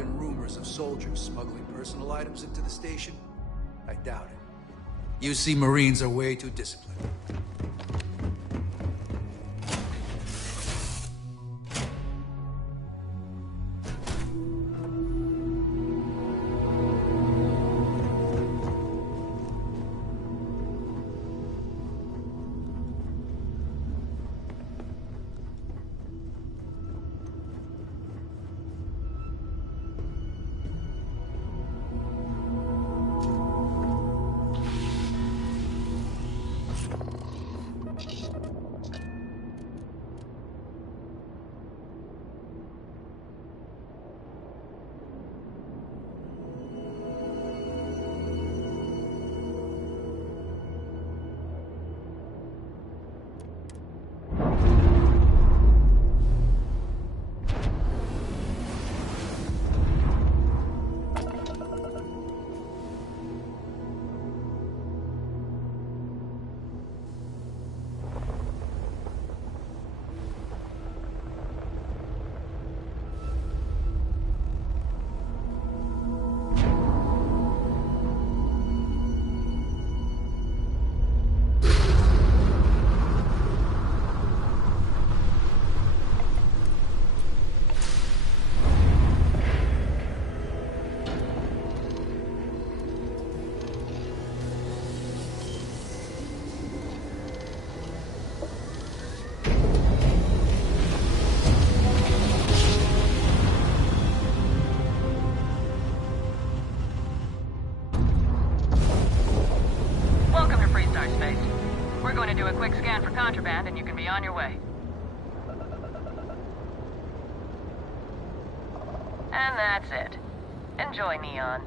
been rumors of soldiers smuggling personal items into the station? I doubt it. You see, Marines are way too disciplined. Do a quick scan for contraband and you can be on your way. And that's it. Enjoy, Neon.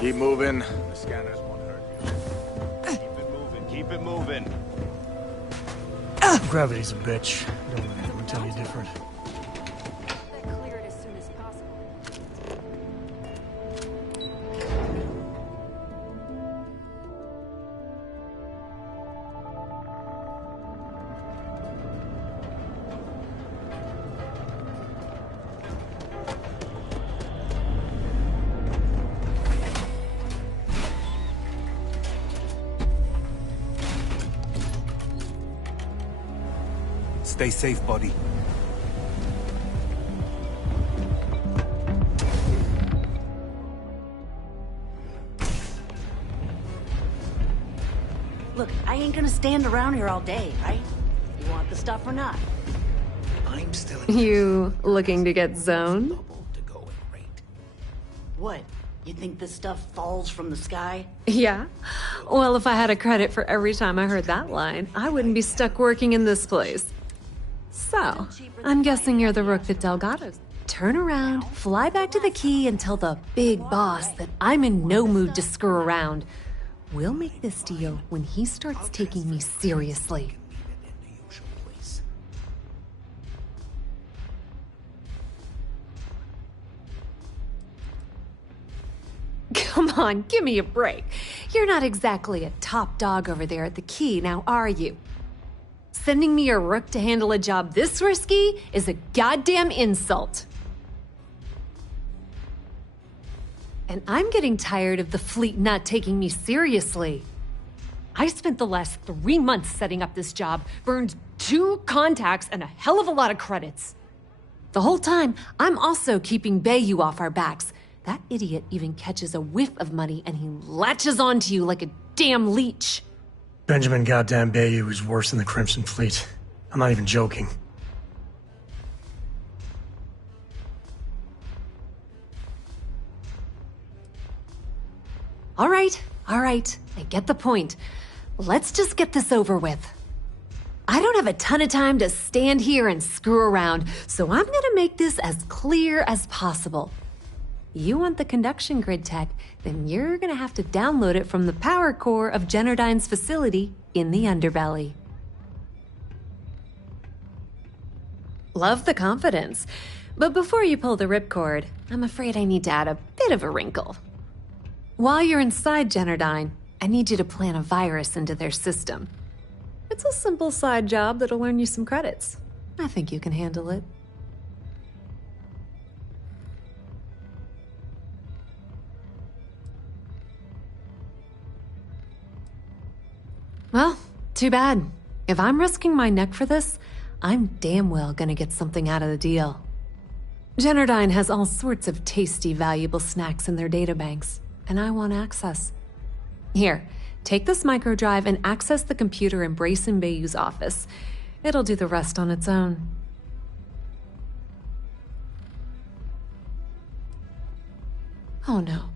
Keep moving. The scanners won't hurt you. Keep it moving. Keep it moving. Gravity's a bitch. Don't let anyone tell you different. Clear it as soon as possible. Stay safe, buddy. Look, I ain't gonna stand around here all day, right? You want the stuff or not? I'm still You looking to get zoned? double to go in rate. What? You think this stuff falls from the sky? Yeah? Well, if I had a credit for every time I heard that line, I wouldn't be stuck working in this place. So, I'm guessing you're the rook that Delgado's. Turn around, fly back to the key, and tell the big boss that I'm in no mood to screw around. We'll make this deal when he starts taking me seriously. Come on, give me a break. You're not exactly a top dog over there at the key, now are you? Sending me a rook to handle a job this risky is a goddamn insult. And I'm getting tired of the fleet not taking me seriously. I spent the last 3 months setting up this job, burned 2 contacts and a hell of a lot of credits. The whole time, I'm also keeping Bayou off our backs. That idiot even catches a whiff of money and he latches onto you like a damn leech. Benjamin goddamn Bayou is worse than the Crimson Fleet. I'm not even joking. All right, I get the point. let's just get this over with. I don't have a ton of time to stand here and screw around, so I'm gonna make this as clear as possible. You want the conduction grid tech, then you're gonna have to download it from the power core of Generdyne's facility in the underbelly. Love the confidence, but before you pull the ripcord, I'm afraid I need to add a bit of a wrinkle. While you're inside Generdyne, I need you to plant a virus into their system. It's a simple side job that'll earn you some credits. I think you can handle it. Well, too bad. If I'm risking my neck for this, I'm damn well gonna get something out of the deal. Generdyne has all sorts of tasty, valuable snacks in their databanks, and I want access. Here, take this microdrive and access the computer in Brayson Bayou's office. It'll do the rest on its own. Oh no.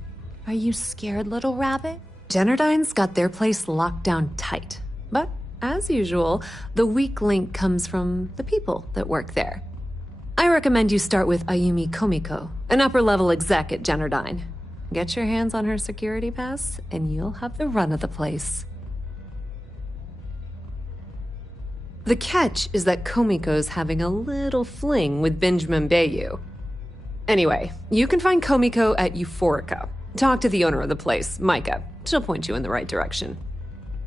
Are you scared, little rabbit? Generdyne's got their place locked down tight. But, as usual, the weak link comes from the people that work there. I recommend you start with Ayumi Komiko, an upper-level exec at Generdyne. Get your hands on her security pass, and you'll have the run of the place. The catch is that Komiko's having a little fling with Benjamin Bayou. Anyway, you can find Komiko at Euphorica. Talk to the owner of the place, Micah. She'll point you in the right direction.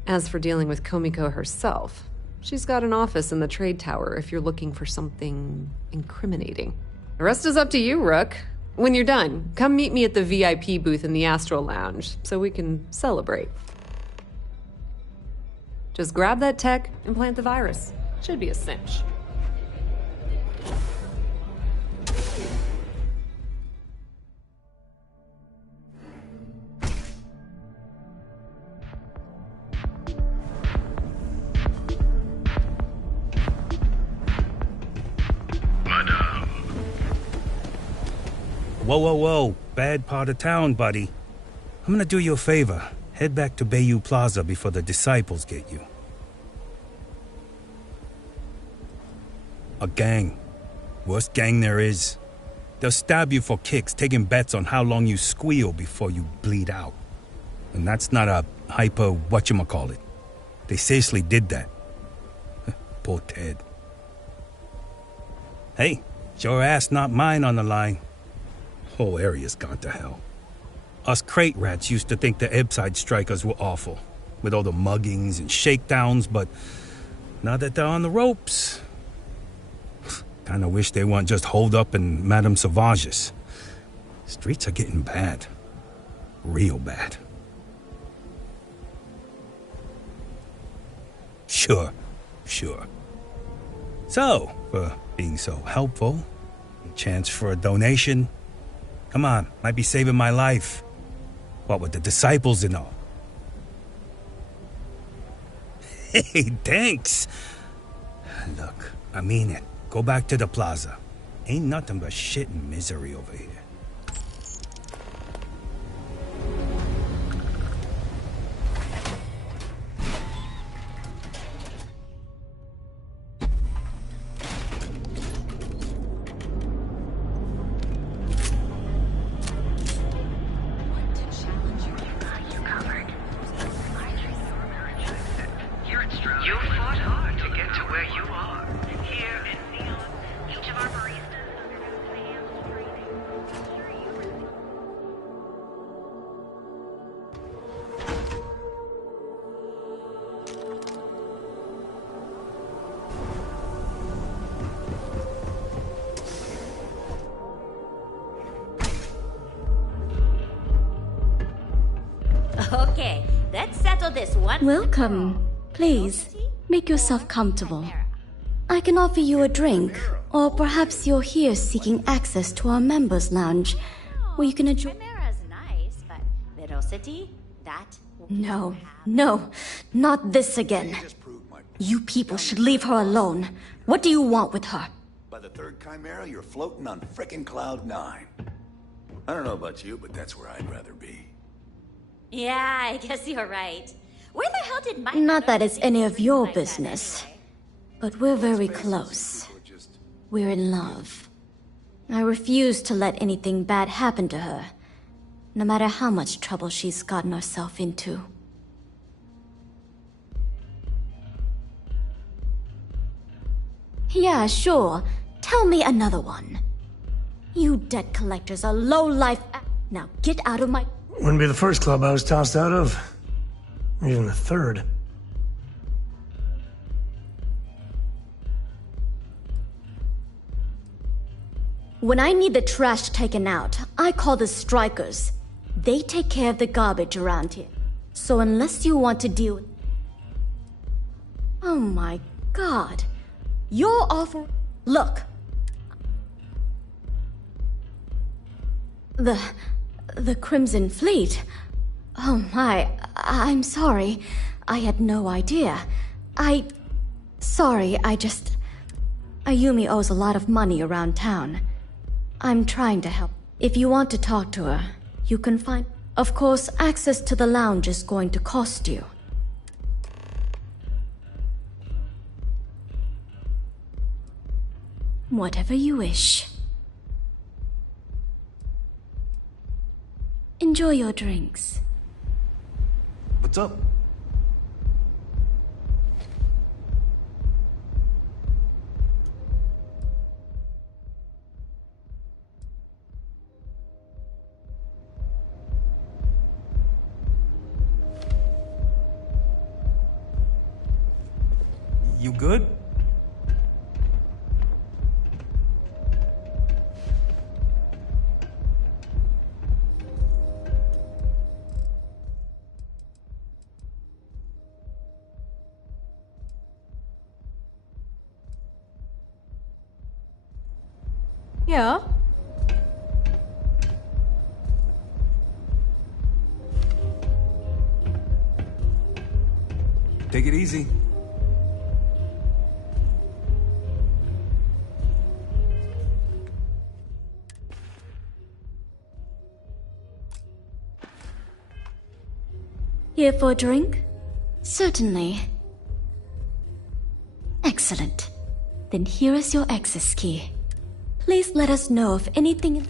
As for dealing with Komiko herself, she's got an office in the trade tower if you're looking for something incriminating. The rest is up to you, Rook. When you're done, come meet me at the VIP booth in the Astral Lounge so we can celebrate. Just grab that tech and plant the virus. Should be a cinch. Whoa, whoa, whoa. Bad part of town, buddy. I'm gonna do you a favor. Head back to Bayou Plaza before the disciples get you. A gang. Worst gang there is. They'll stab you for kicks, taking bets on how long you squeal before you bleed out. And that's not a hyper whatchamacallit. They seriously did that. Poor Ted. Hey, it's your ass, not mine on the line. Whole area's gone to hell. Us crate rats used to think the Ebbside strikers were awful, with all the muggings and shakedowns, but now that they're on the ropes, kinda wish they weren't just holed up in Madame Sauvage's. Streets are getting bad. Real bad. Sure. So, for being so helpful, a chance for a donation. Come on, might be saving my life. What with the disciples and all. Hey, thanks. Look, I mean it. Go back to the plaza. Ain't nothing but shit and misery over here. You fought hard to get to where you are. Here in Neon, each of our baristas undergo advanced training. Okay, let's settle this once. Welcome. Please, make yourself comfortable. I can offer you a drink, or perhaps you're here seeking access to our members' lounge, where you can enjoy. Chimera's nice, but Velocity, that. No, not this again. You people should leave her alone. What do you want with her? By the third Chimera, you're floating on frickin' Cloud 9. I don't know about you, but that's where I'd rather be. Yeah, I guess you're right. Where the hell did Mike... Not that it's any of your business, but we're very close. We're in love. I refuse to let anything bad happen to her, no matter how much trouble she's gotten herself into. Yeah, sure. Tell me another one. You debt collectors are low-life... Now get out of my... Wouldn't be the first club I was tossed out of. Or even the third. When I need the trash taken out, I call the strikers. They take care of the garbage around here. So unless you want to deal... Oh my god. You're awful... Look. The Crimson Fleet. Oh my, I'm sorry. I had no idea. Sorry, Ayumi owes a lot of money around town. I'm trying to help. If you want to talk to her, you can find... Of course, access to the lounge is going to cost you. Whatever you wish. Enjoy your drinks. What's up? You good? Yeah? Take it easy. Here for a drink? Certainly. Excellent. Then here is your access key. Please let us know if anything...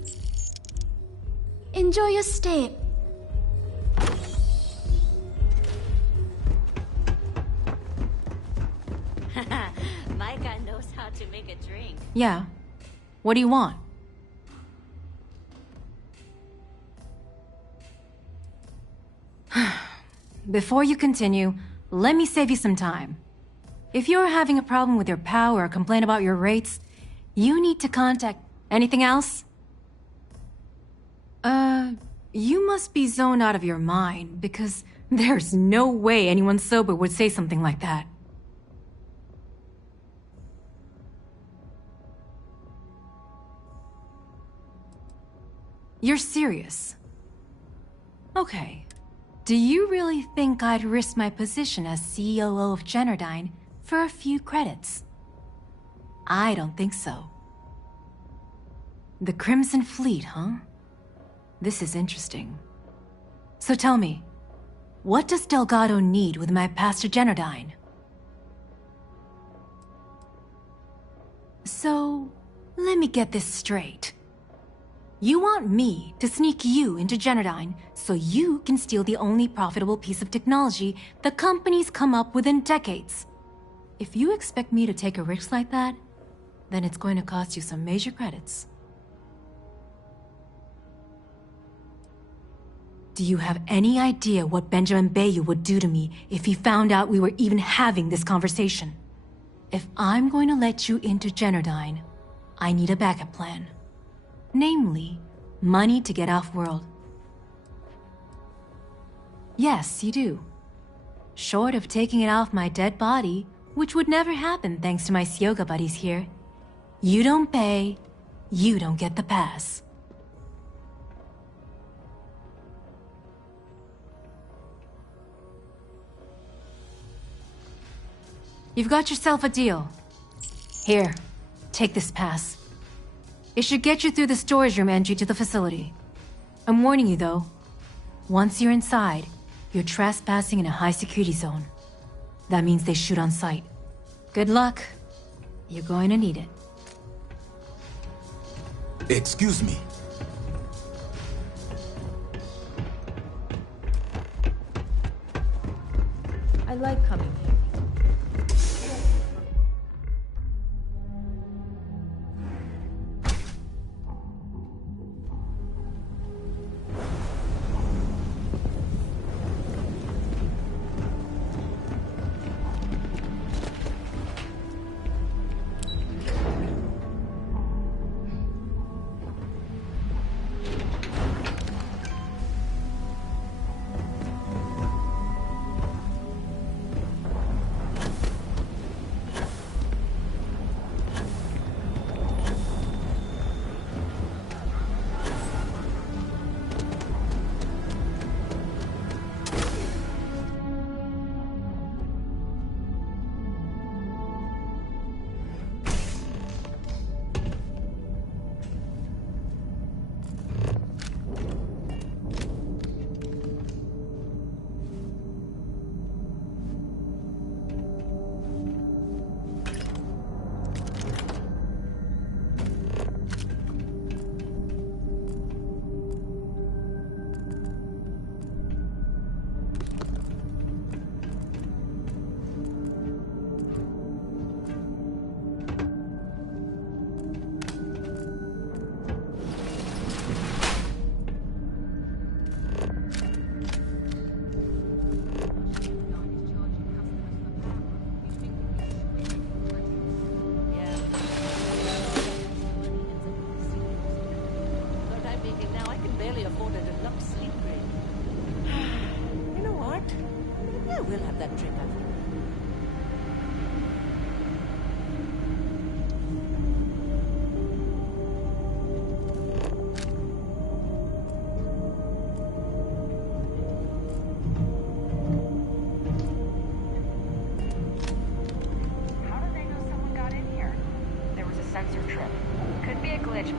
Enjoy your stay. Micah knows how to make a drink. Yeah. What do you want? Before you continue, let me save you some time. If you're having a problem with your POW or complain about your rates, you need to contact... Anything else? You must be zoned out of your mind, because there's no way anyone sober would say something like that. You're serious? Okay. Do you really think I'd risk my position as COO of Generdyne for a few credits? I don't think so. The Crimson Fleet, huh? This is interesting. So tell me, what does Delgado need with my pass to Generdyne? So, let me get this straight. You want me to sneak you into Generdyne so you can steal the only profitable piece of technology the company's come up with in decades. If you expect me to take a risk like that, then it's going to cost you some major credits. Do you have any idea what Benjamin Bayou would do to me if he found out we were even having this conversation? If I'm going to let you into Generdyne, I need a backup plan. Namely, money to get off-world. Yes, you do. Short of taking it off my dead body, which would never happen thanks to my Syoga buddies here. You don't pay, you don't get the pass. You've got yourself a deal. Here, take this pass. It should get you through the storage room entry to the facility. I'm warning you though, once you're inside, You're trespassing in a high-security zone. That means they shoot on sight. Good luck. You're going to need it. Excuse me. I like coming here.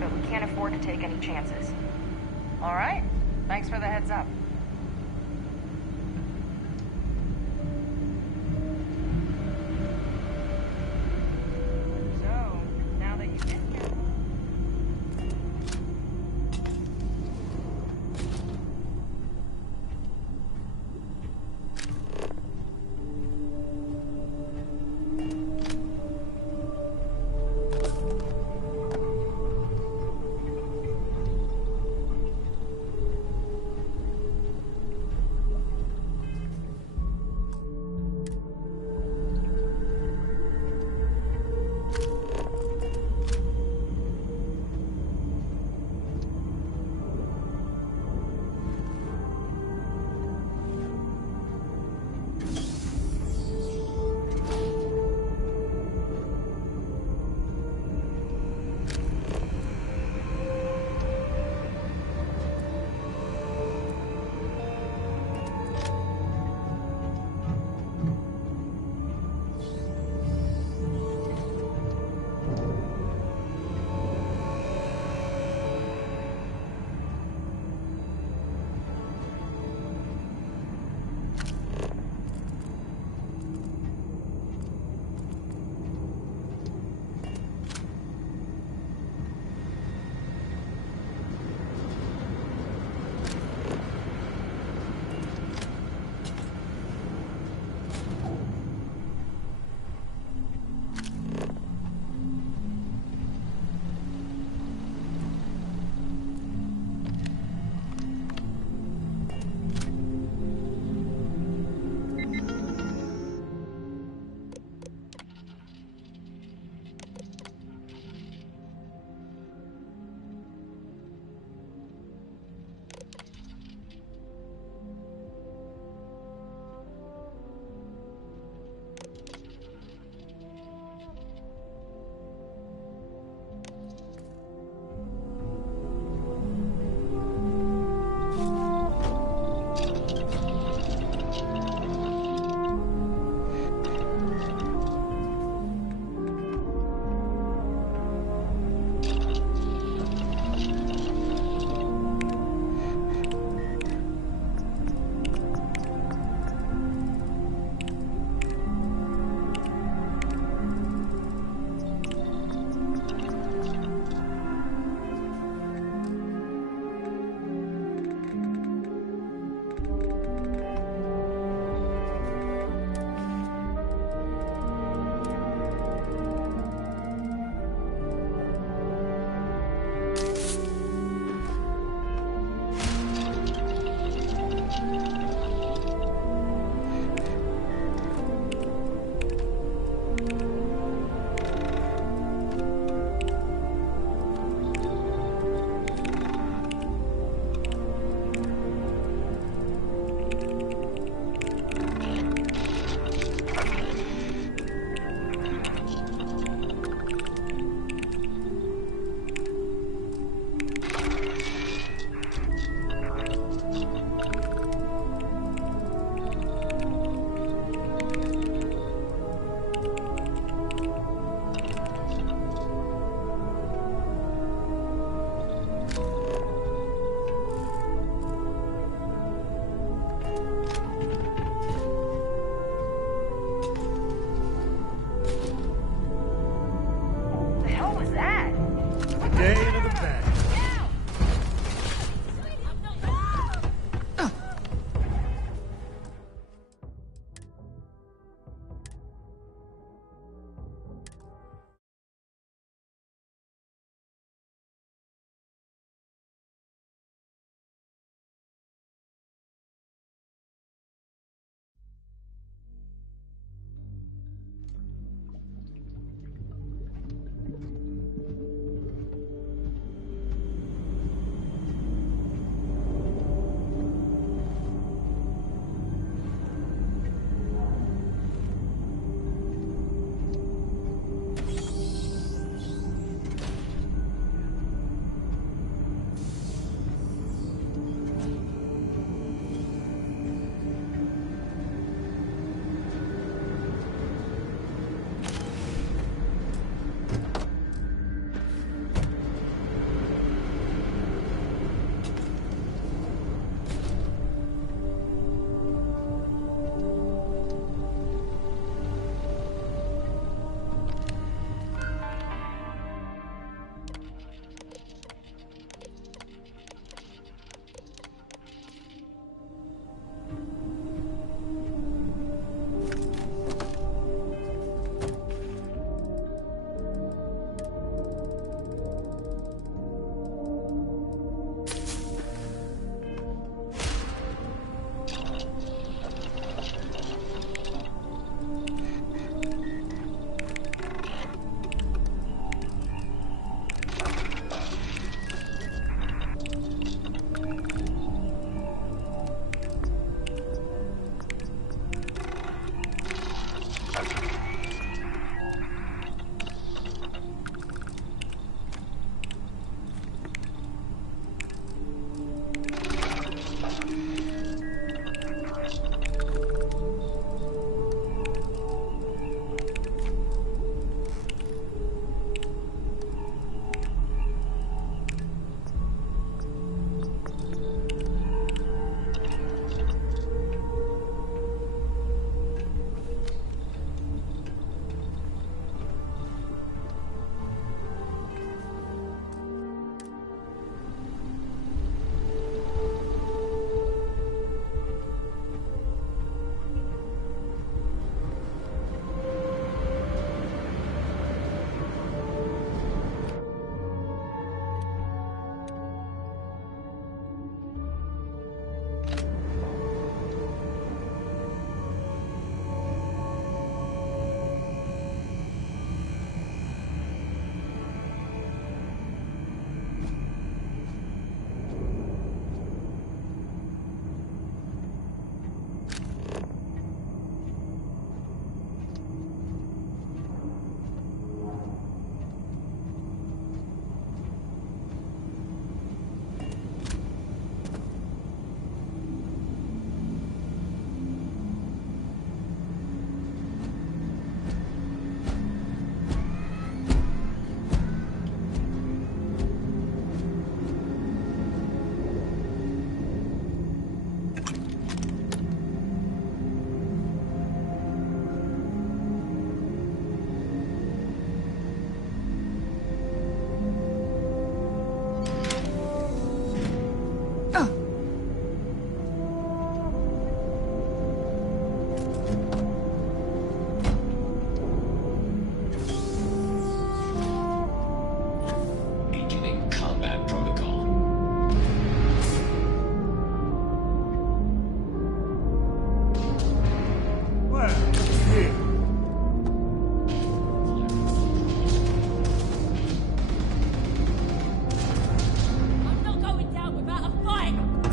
But we can't afford to take any chances. All right. Thanks for the heads up. So, now that you've been here...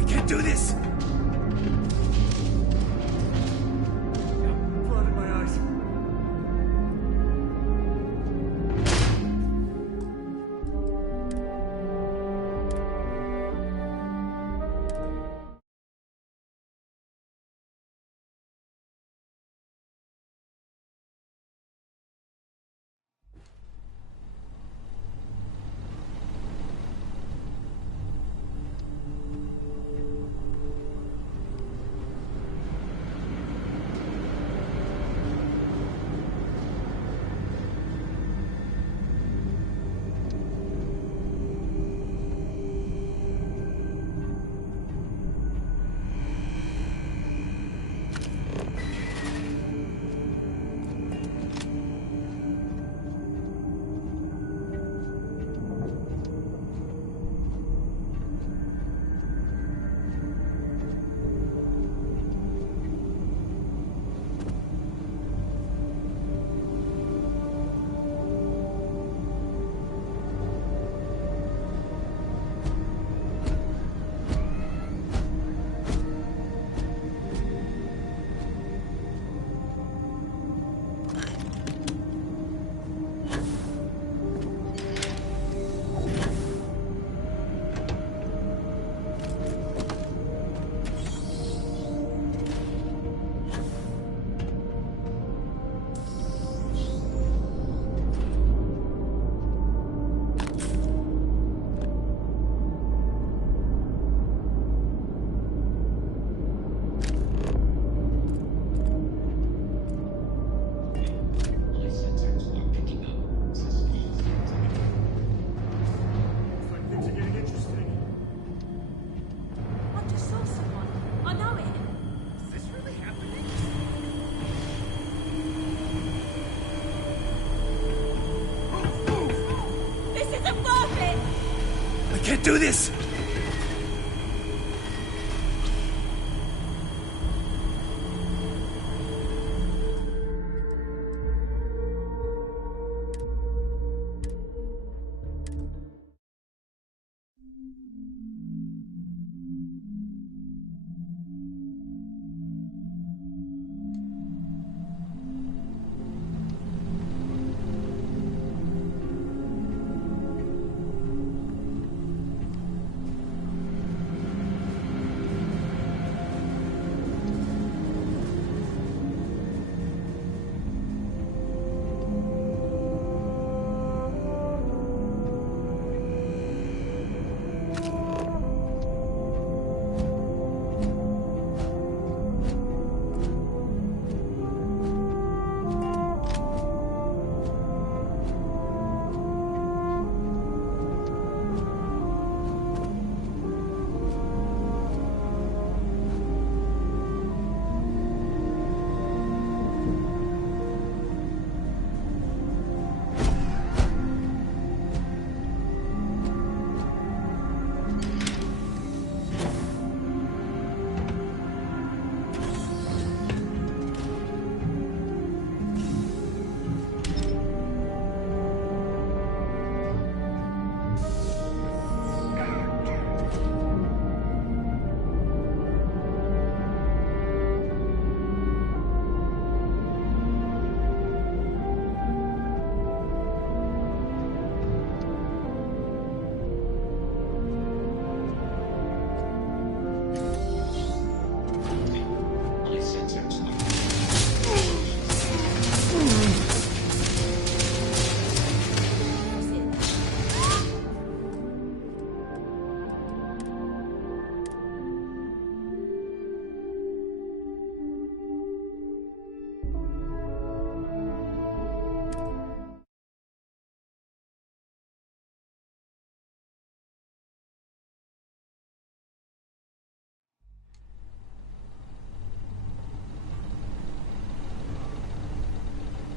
I can't do this! Blood in my eyes. Can't do this!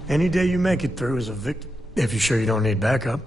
Any day you make it through is a victory. If you're sure you don't need backup.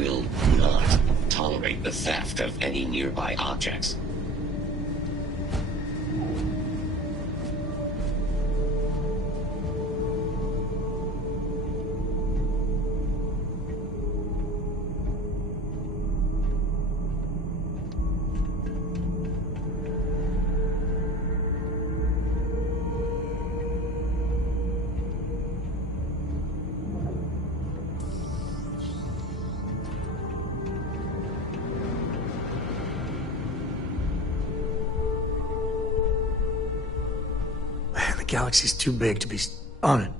will not tolerate the theft of any nearby objects. The galaxy's too big to be on it.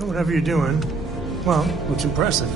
Whatever you're doing, well, looks impressive.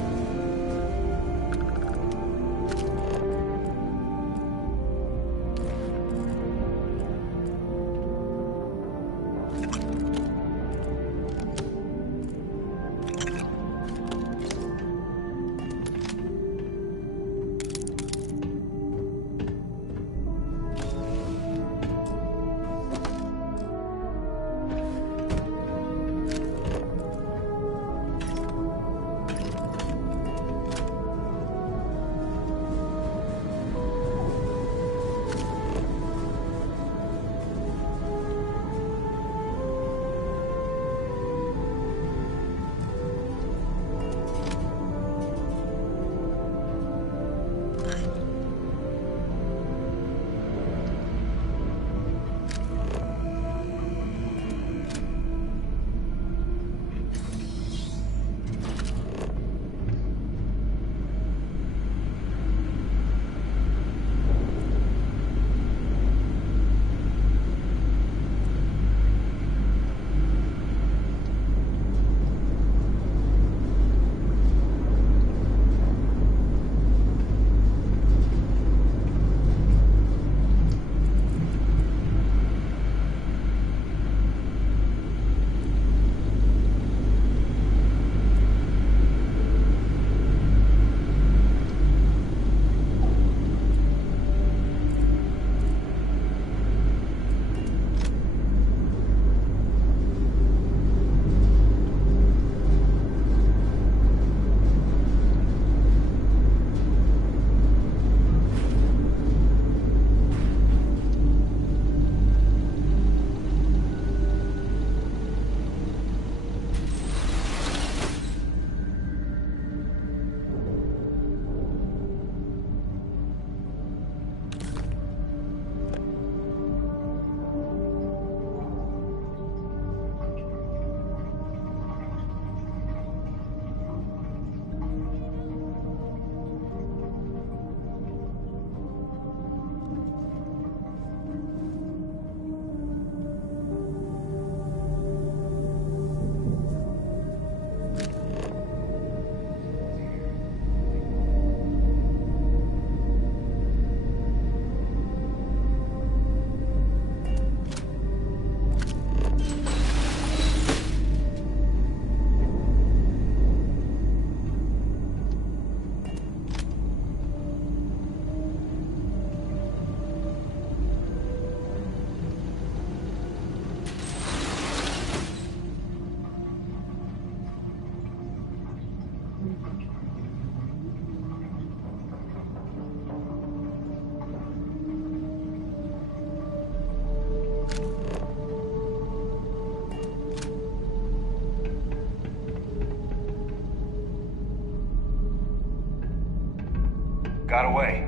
Got away.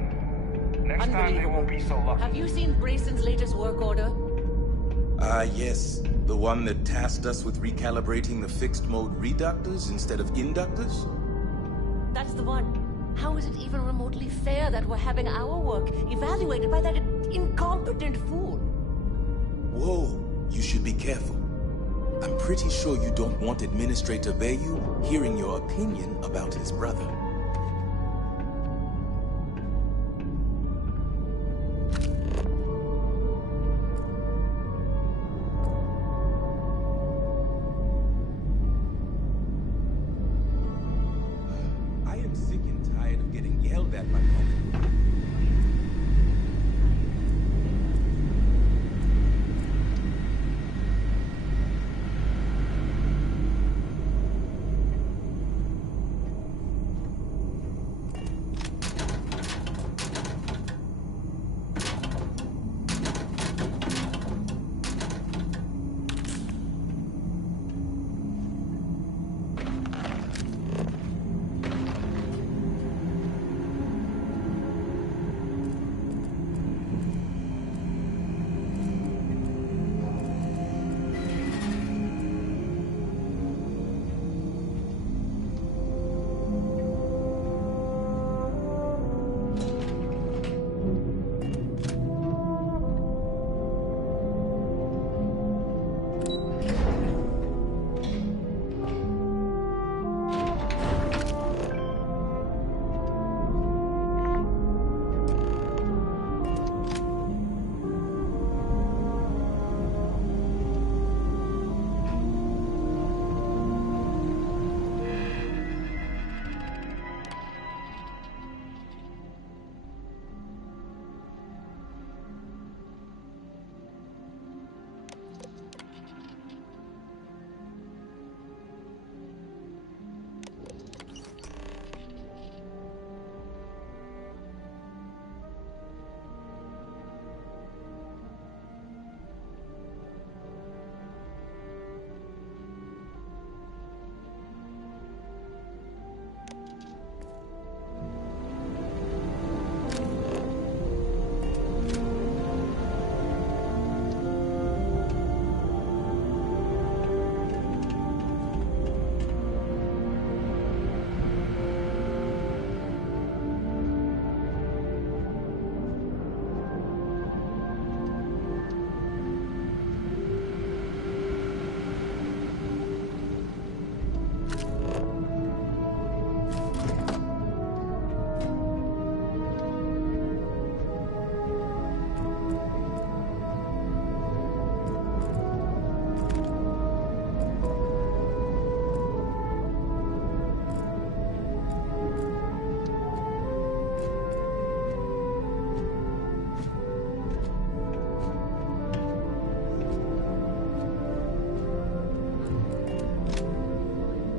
Next time they won't be so lucky. Have you seen Brayson's latest work order? Yes. The one that tasked us with recalibrating the fixed-mode reductors instead of inductors? That's the one. How is it even remotely fair that we're having our work evaluated by that incompetent fool? Whoa, you should be careful. I'm pretty sure you don't want Administrator Bayu hearing your opinion about his brother. I am sick and tired of getting yelled at by public.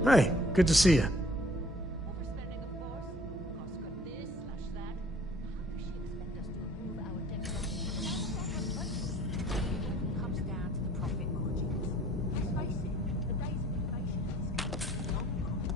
Hey, good to see you. Overspending, of course. Cost cut this, slash that. How does she expect us to improve our technology? It comes down to the profit margins. Let's face it, the days of innovation is long gone.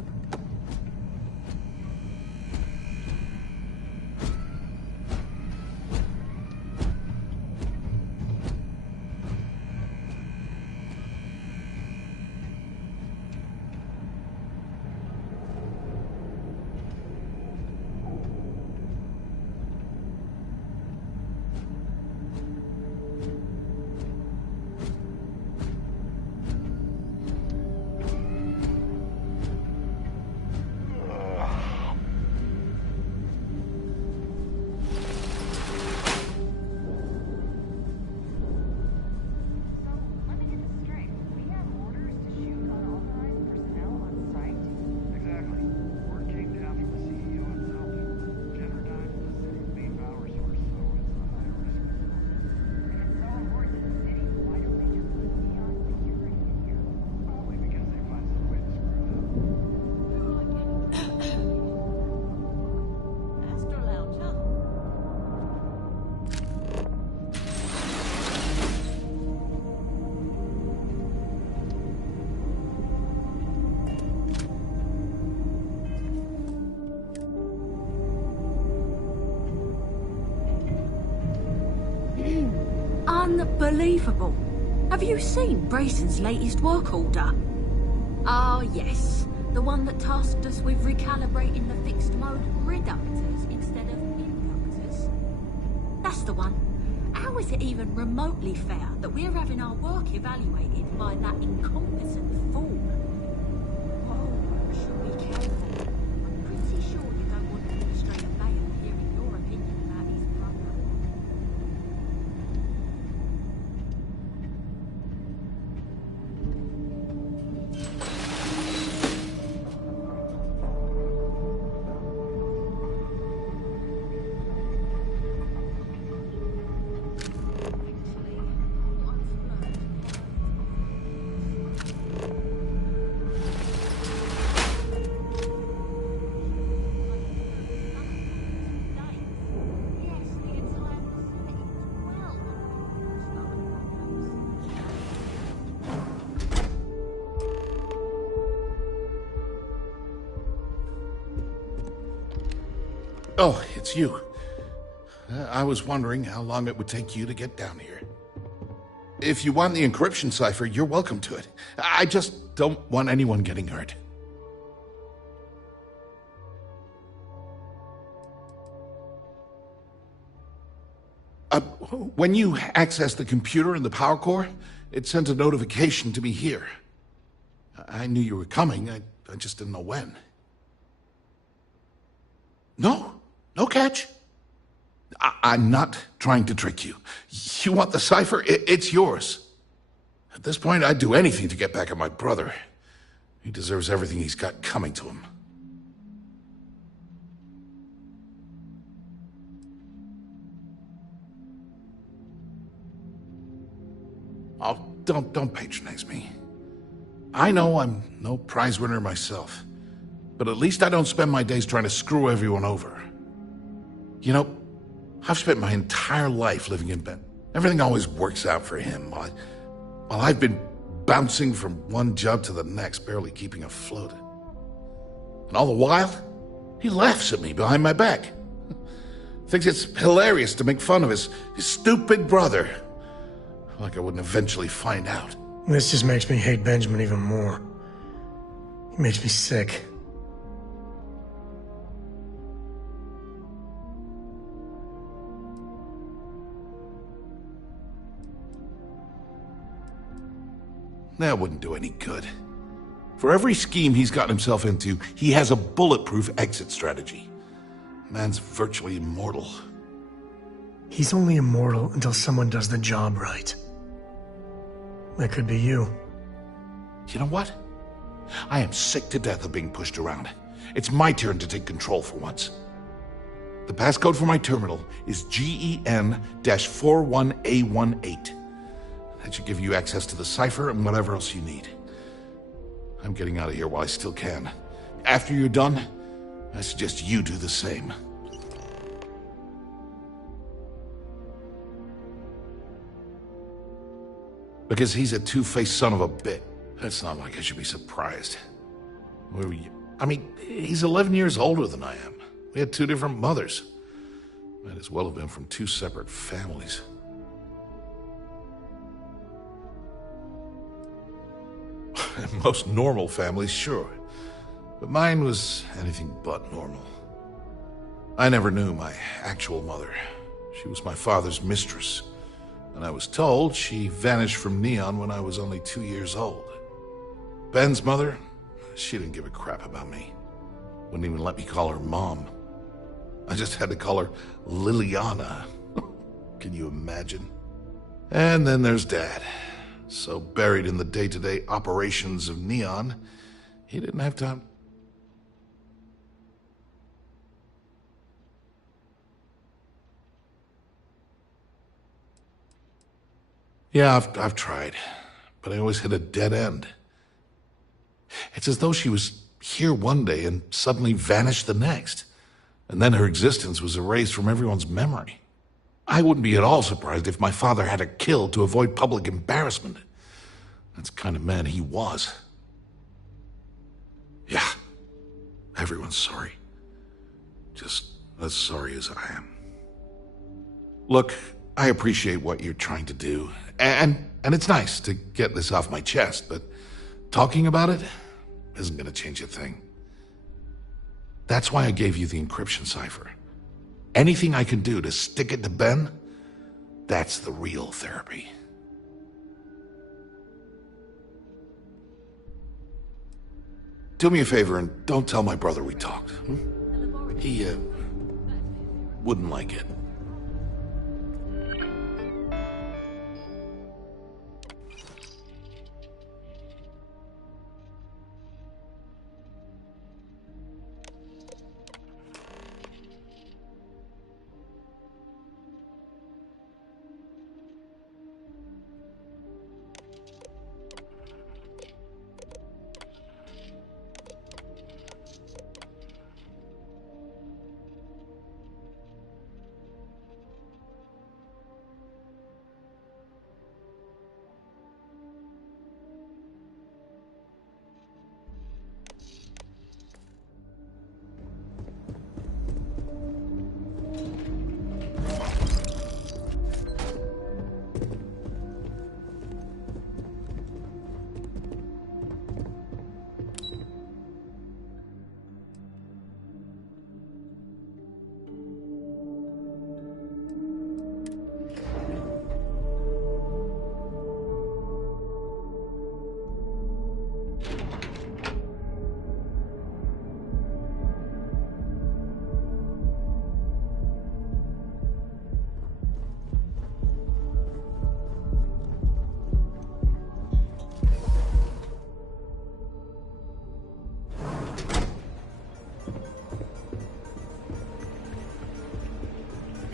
Unbelievable. Have you seen Brayson's latest work order? Ah, yes. The one that tasked us with recalibrating the fixed mode reductors instead of inductors. That's the one. How is it even remotely fair that we're having our work evaluated by that incompetent fool? Whoa, should be careful. I'm pretty sure you don't want Administrator Bale hearing your opinion about his brother. Oh, it's you. I was wondering how long it would take you to get down here. If you want the encryption cipher, you're welcome to it. I just don't want anyone getting hurt. When you access the computer in the power core, it sends a notification to me here. I knew you were coming, I just didn't know when. No catch. I'm not trying to trick you. You want the cipher? It's yours. At this point, I'd do anything to get back at my brother. He deserves everything he's got coming to him. Oh, don't patronize me. I know I'm no prize winner myself, but at least I don't spend my days trying to screw everyone over. You know, I've spent my entire life living in bed. Everything always works out for him, while I've been bouncing from one job to the next, barely keeping afloat. And all the while, he laughs at me behind my back. Thinks it's hilarious to make fun of his stupid brother. Like I wouldn't eventually find out. This just makes me hate Benjamin even more. He makes me sick. That wouldn't do any good. For every scheme he's gotten himself into, he has a bulletproof exit strategy. Man's virtually immortal. He's only immortal until someone does the job right. That could be you. You know what? I am sick to death of being pushed around. It's my turn to take control for once. The passcode for my terminal is GEN-41A18. That should give you access to the cipher and whatever else you need. I'm getting out of here while I still can. After you're done, I suggest you do the same. Because he's a two-faced son of a bitch. It's not like I should be surprised. I mean, he's 11 years older than I am. We had two different mothers. Might as well have been from two separate families. Most normal families, sure. But mine was anything but normal. I never knew my actual mother. She was my father's mistress. And I was told she vanished from Neon when I was only 2 years old. Ben's mother, she didn't give a crap about me. Wouldn't even let me call her Mom. I just had to call her Liliana. Can you imagine? And then there's Dad. So buried in the day-to-day operations of Neon, he didn't have time. Yeah, I've tried, but I always hit a dead end. It's as though she was here one day and suddenly vanished the next, and then her existence was erased from everyone's memory. I wouldn't be at all surprised if my father had her killed to avoid public embarrassment. That's the kind of man he was. Yeah, everyone's sorry. Just as sorry as I am. Look, I appreciate what you're trying to do, and it's nice to get this off my chest, but talking about it isn't gonna change a thing. That's why I gave you the encryption cipher. Anything I can do to stick it to Ben, that's the real therapy. Do me a favor and don't tell my brother we talked. He, wouldn't like it.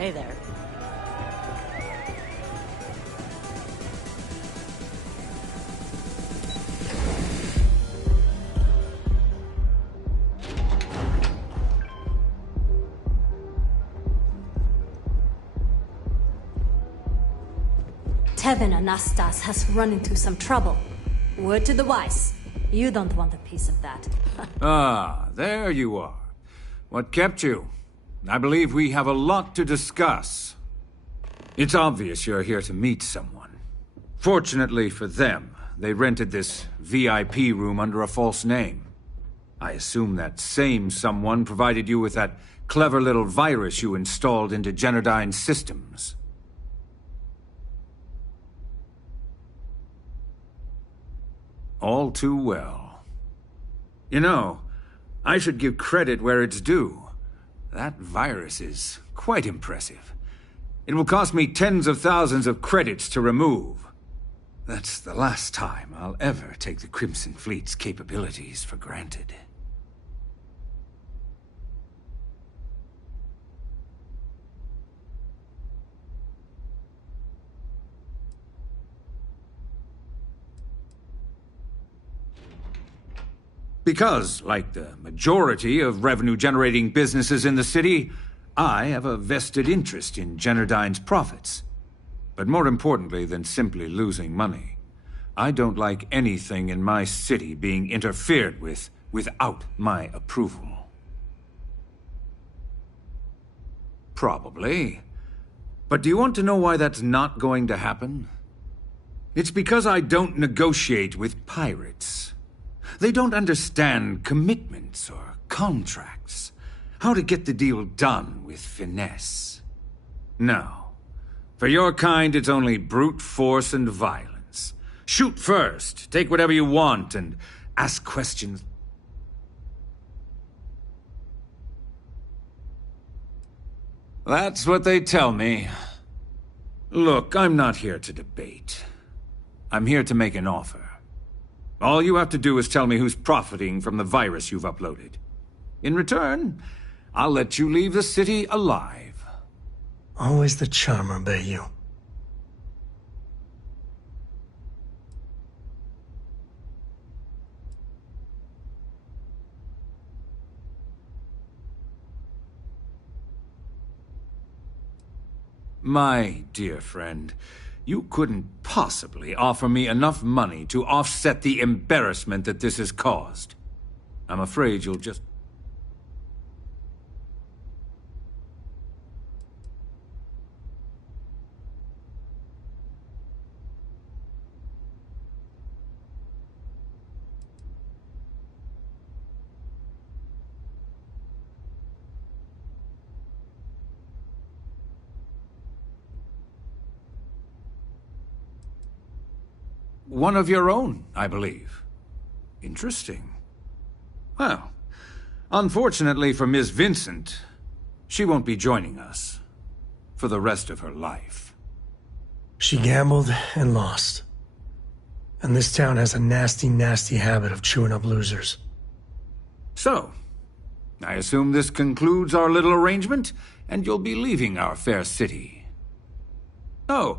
Hey there. Tevin Anastas has run into some trouble. Word to the wise. You don't want a piece of that. Ah, there you are. What kept you? I believe we have a lot to discuss. It's obvious you're here to meet someone. Fortunately for them, they rented this VIP room under a false name. I assume that same someone provided you with that clever little virus you installed into Generdyne's systems. All too well. You know, I should give credit where it's due. That virus is quite impressive. It will cost me tens of thousands of credits to remove. That's the last time I'll ever take the Crimson Fleet's capabilities for granted. Because, like the majority of revenue-generating businesses in the city, I have a vested interest in Generdyne's profits. But more importantly than simply losing money, I don't like anything in my city being interfered with without my approval. Probably. But do you want to know why that's not going to happen? It's because I don't negotiate with pirates. They don't understand commitments or contracts. How to get the deal done with finesse. No. For your kind, it's only brute force and violence. Shoot first, take whatever you want, and ask questions. That's what they tell me. Look, I'm not here to debate. I'm here to make an offer. All you have to do is tell me who's profiting from the virus you've uploaded. In return, I'll let you leave the city alive. Always the charmer, Bayou. My dear friend, you couldn't possibly offer me enough money to offset the embarrassment that this has caused. I'm afraid you'll just... one of your own, I believe. Interesting. Well, unfortunately for Miss Vincent, she won't be joining us for the rest of her life. She gambled and lost. And this town has a nasty, nasty habit of chewing up losers. So, I assume this concludes our little arrangement, and you'll be leaving our fair city. Oh,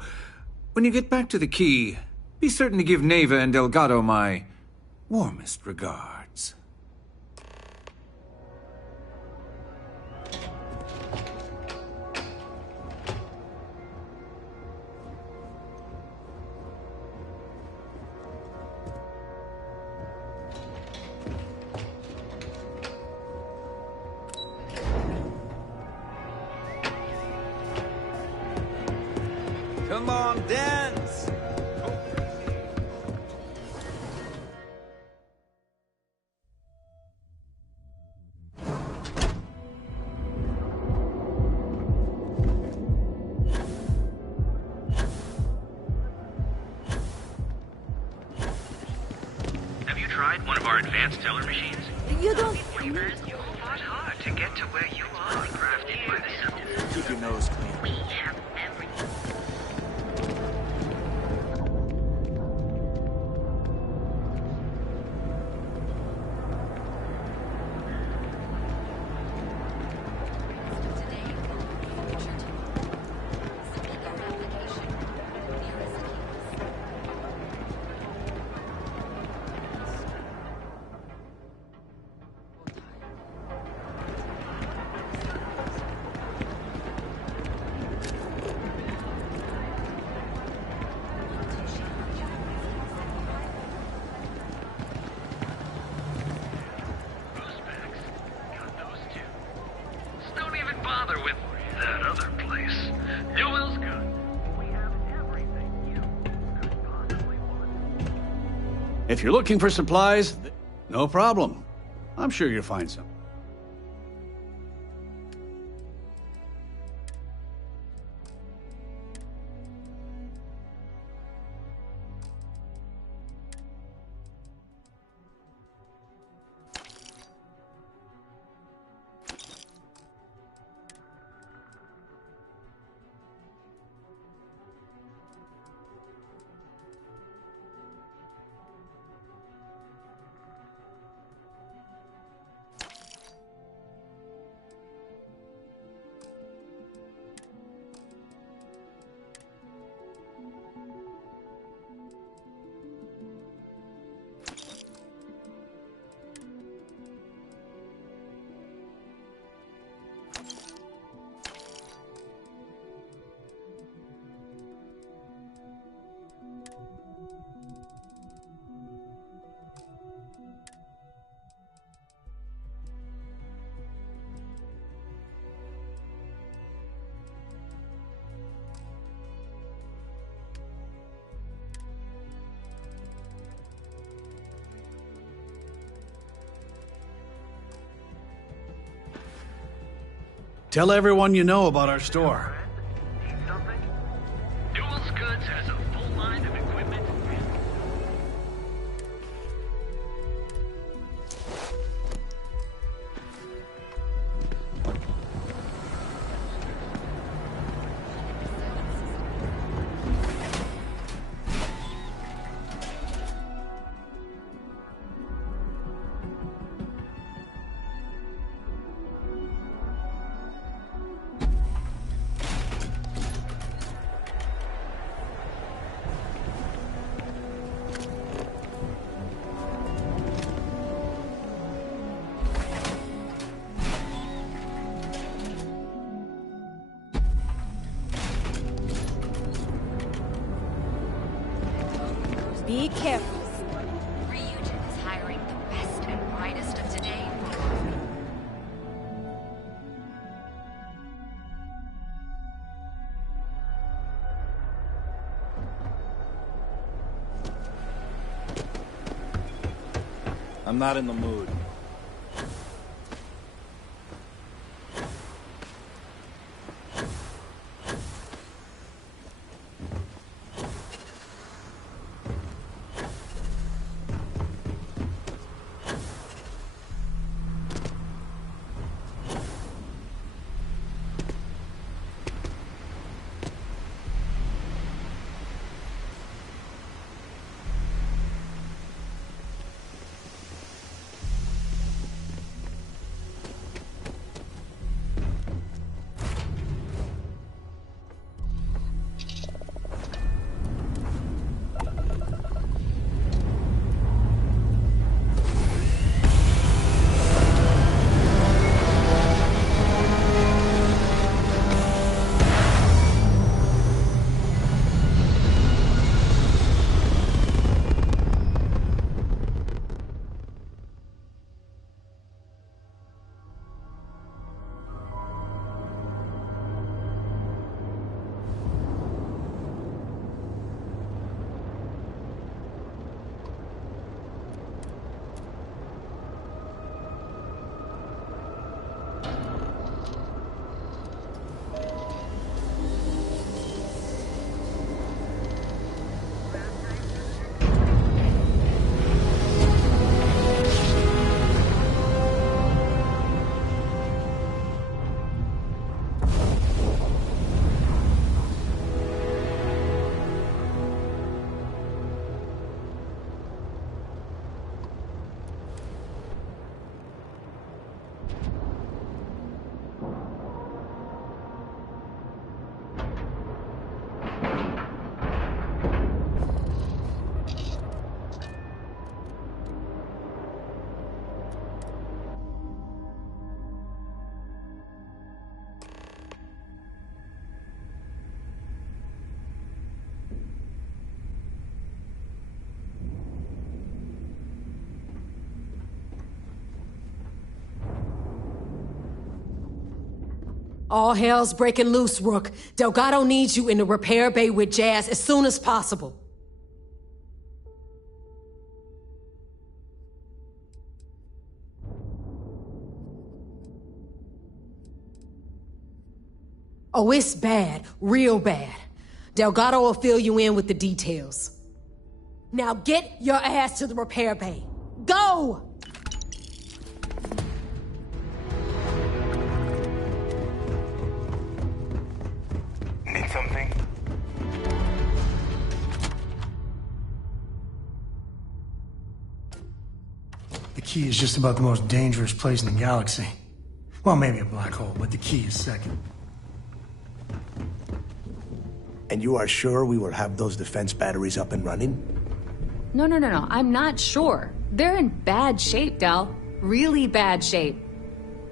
when you get back to the Key, be certain to give Neva and Delgado my warmest regards. Come on, dance! Have you tried one of our advanced teller machines? You don't... You fought hard to get to where you are, crafted by the simple. Keep your nose clean. We have everything. Don't even bother with that other place. Newell's good. We have everything you could possibly want. If you're looking for supplies, no problem. I'm sure you'll find some. Tell everyone you know about our store. Newell's Goods has a full line of equipment. Be careful. Ryujin is hiring the best and brightest of today. I'm not in the mood. All hell's breaking loose, Rook. Delgado needs you in the repair bay with Jazz as soon as possible. Oh, it's bad. Real bad. Delgado will fill you in with the details. Now get your ass to the repair bay. Go! Need something? The key is just about the most dangerous place in the galaxy. Well, maybe a black hole, but the key is second. And you are sure we will have those defense batteries up and running? No. I'm not sure. They're in bad shape, Del. Really bad shape.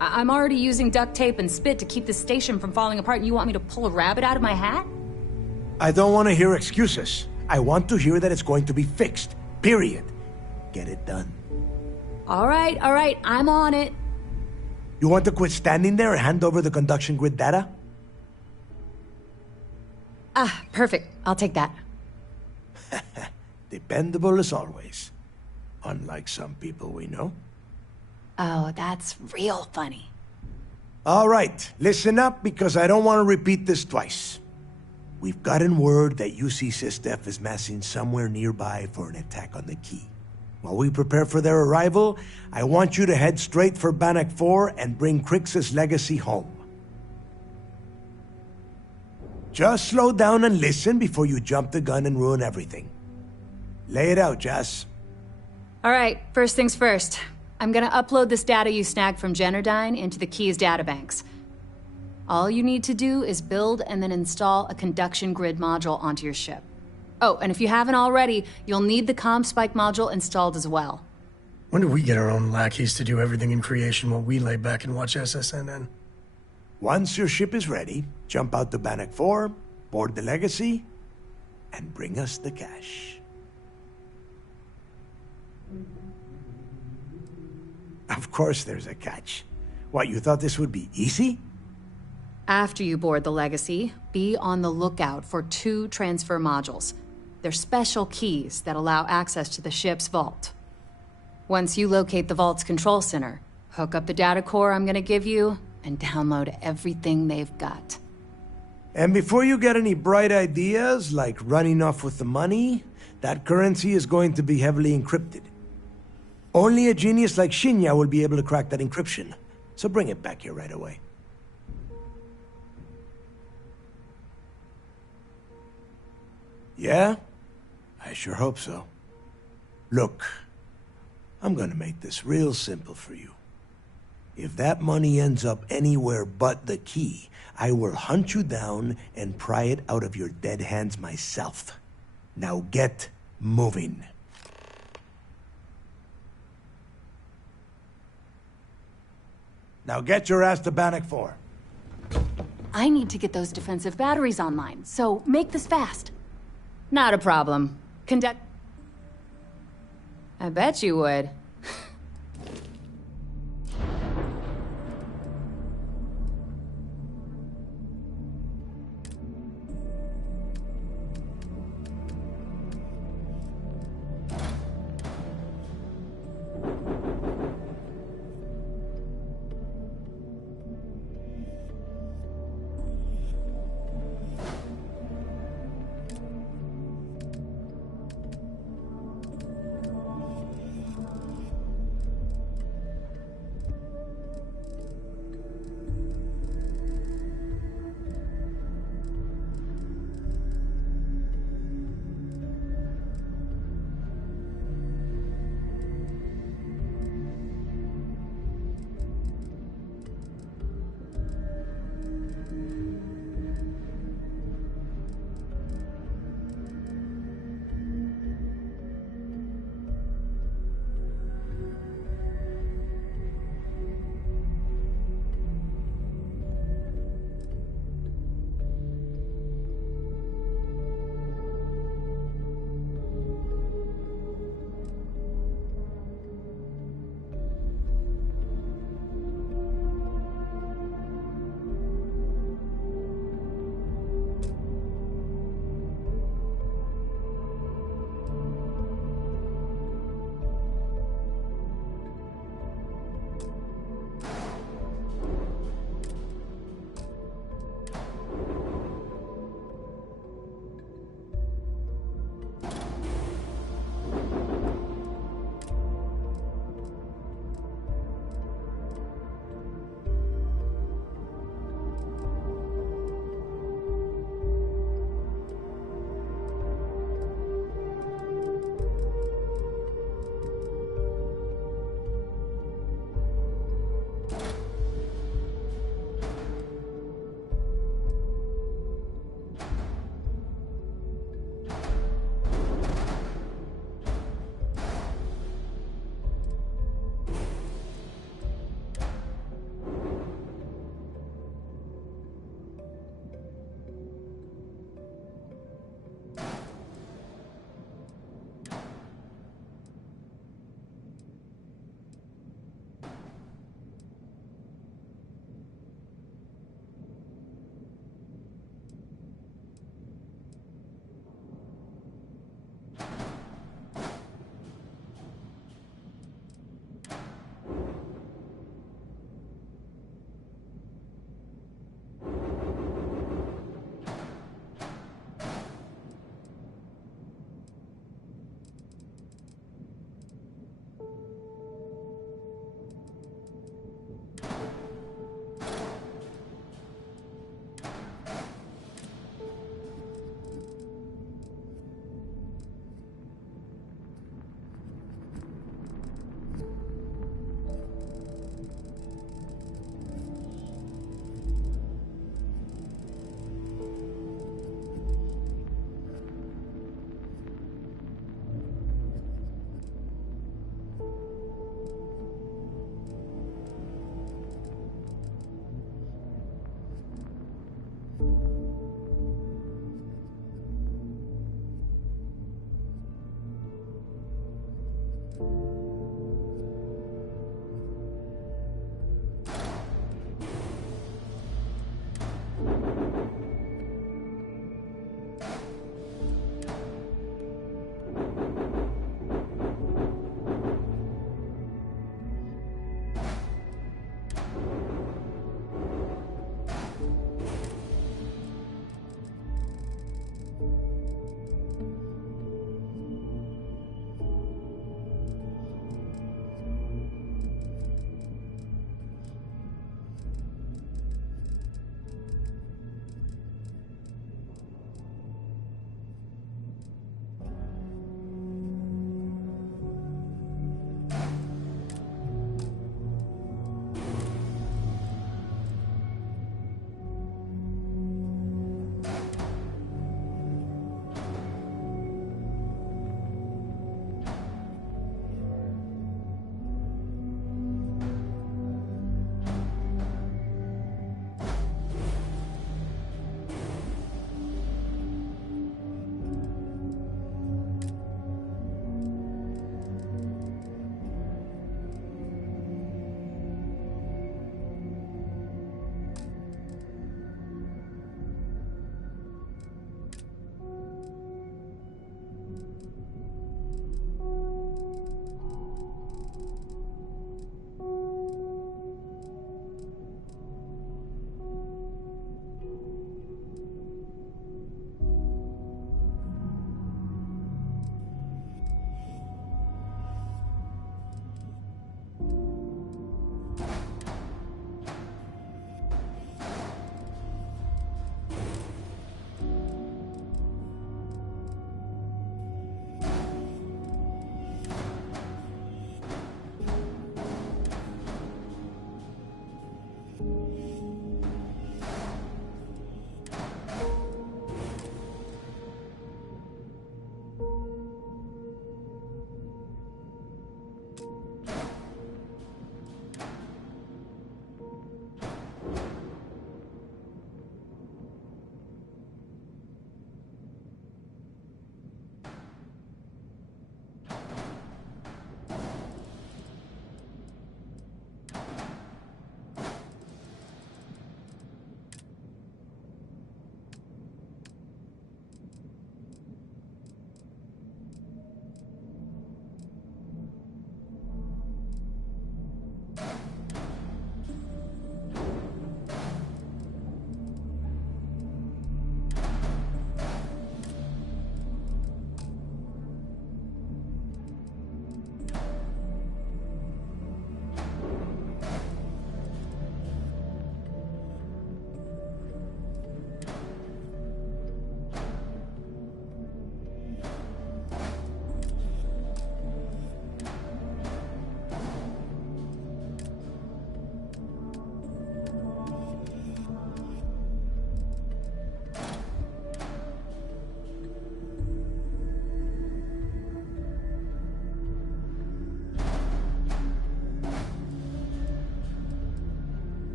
I'm already using duct tape and spit to keep the station from falling apart, and you want me to pull a rabbit out of my hat? I don't want to hear excuses. I want to hear that it's going to be fixed. Period. Get it done. All right. I'm on it. You want to quit standing there and hand over the conduction grid data? Ah, perfect. I'll take that. Dependable as always. Unlike some people we know. Oh, that's real funny. All right, listen up because I don't want to repeat this twice. We've gotten word that UC Systef is massing somewhere nearby for an attack on the key. While we prepare for their arrival, I want you to head straight for Bannock 4 and bring Crix's legacy home. Just slow down and listen before you jump the gun and ruin everything. Lay it out, Jess. All right, first things first. I'm gonna upload this data you snagged from Generdyne into the Key's databanks. All you need to do is build and then install a conduction grid module onto your ship. Oh, and if you haven't already, you'll need the CommSpike module installed as well. When do we get our own lackeys to do everything in creation while we lay back and watch SSNN? Once your ship is ready, jump out to Bannock 4, board the Legacy, and bring us the cash. Of course there's a catch. What, you thought this would be easy? After you board the Legacy, be on the lookout for 2 transfer modules. They're special keys that allow access to the ship's vault. Once you locate the vault's control center, hook up the data core I'm gonna give you, and download everything they've got. And before you get any bright ideas, like running off with the money, that currency is going to be heavily encrypted. Only a genius like Shinya will be able to crack that encryption, so bring it back here right away. Yeah? I sure hope so. Look, I'm gonna make this real simple for you. If that money ends up anywhere but the key, I will hunt you down and pry it out of your dead hands myself. Now get moving. Now get your ass to Bannock 4. I need to get those defensive batteries online, so make this fast. Not a problem. I bet you would.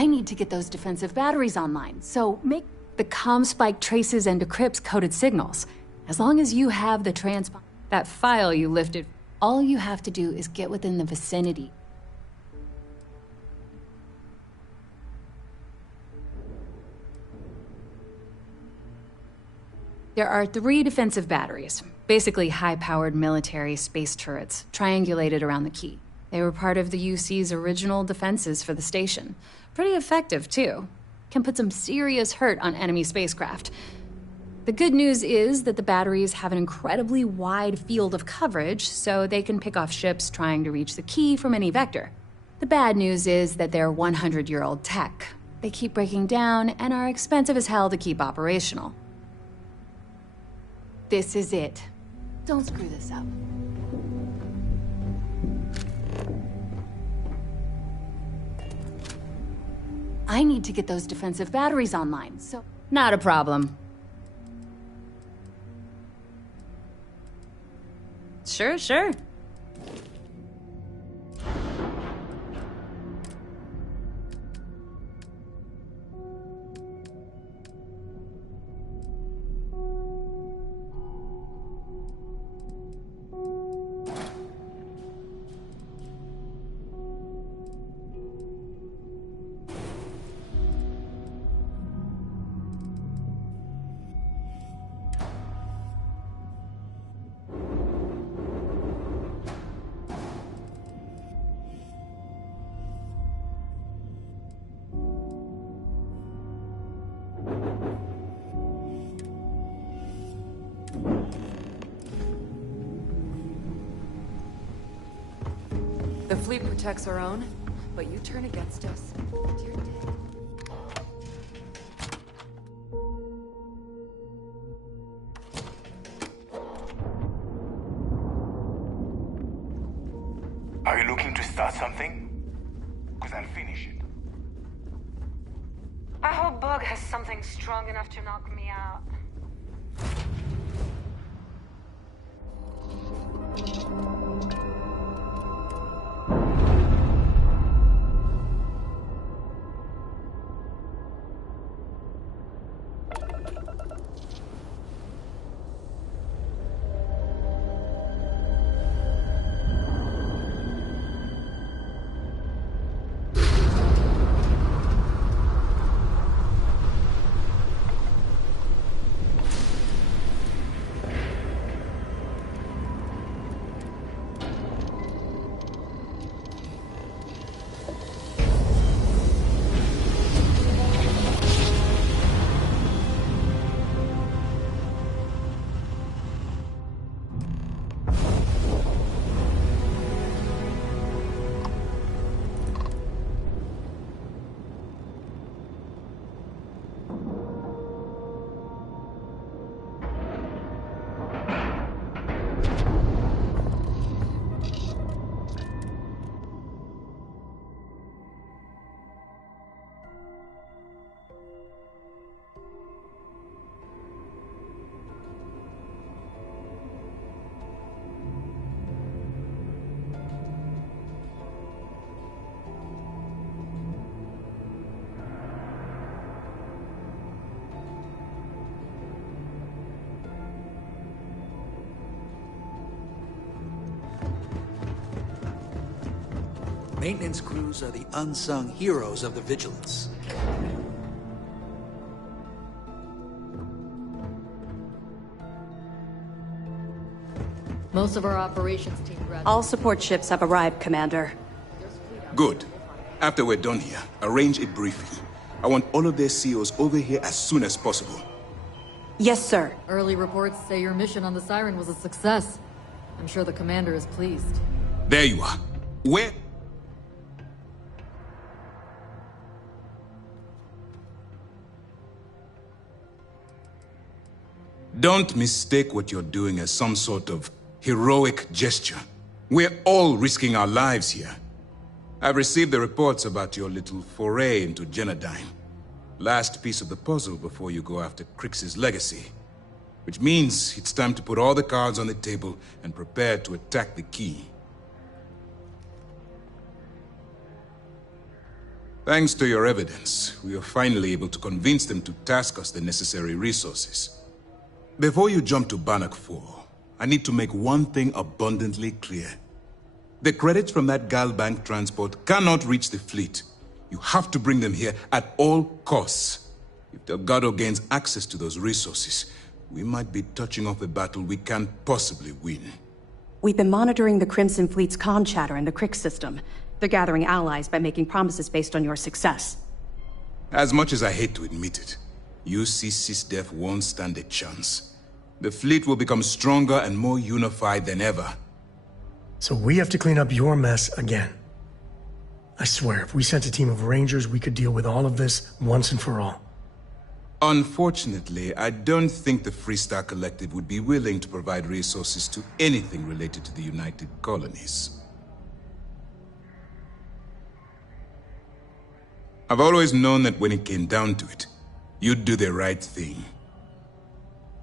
I need to get those defensive batteries online, so make the comm spike traces and decrypts coded signals. As long as you have the that file you lifted, all you have to do is get within the vicinity. There are 3 defensive batteries, basically high-powered military space turrets, triangulated around the key. They were part of the UC's original defenses for the station. Pretty effective, too. Can put some serious hurt on enemy spacecraft. The good news is that the batteries have an incredibly wide field of coverage, so they can pick off ships trying to reach the key from any vector. The bad news is that they're 100-year-old tech. They keep breaking down and are expensive as hell to keep operational. This is it. Don't screw this up. I need to get those defensive batteries online, so... Not a problem. Sure. The fleet protects our own, but you turn against us, and you're dead. Are you looking to start something? Because I'll finish it. I hope Bug has something strong enough to knock me out. Maintenance crews are the unsung heroes of the Vigilance. Most of our operations team All support ships have arrived, Commander. Good. After we're done here, arrange a briefing. I want all of their COs over here as soon as possible. Yes, sir. Early reports say your mission on the Siren was a success. I'm sure the commander is pleased. There you are. Where? Don't mistake what you're doing as some sort of heroic gesture. We're all risking our lives here. I've received the reports about your little foray into Genodyne. Last piece of the puzzle before you go after Crix's legacy. Which means it's time to put all the cards on the table and prepare to attack the key. Thanks to your evidence, we are finally able to convince them to task us the necessary resources. Before you jump to Bannock 4, I need to make one thing abundantly clear. The credits from that Galbank transport cannot reach the fleet. You have to bring them here at all costs. If Delgado gains access to those resources, we might be touching off a battle we can't possibly win. We've been monitoring the Crimson Fleet's comm chatter in the Crick system. They're gathering allies by making promises based on your success. As much as I hate to admit it, UC-SysDef won't stand a chance. The fleet will become stronger and more unified than ever. So we have to clean up your mess again. I swear, if we sent a team of Rangers, we could deal with all of this once and for all. Unfortunately, I don't think the Freestar Collective would be willing to provide resources to anything related to the United Colonies. I've always known that when it came down to it, you'd do the right thing.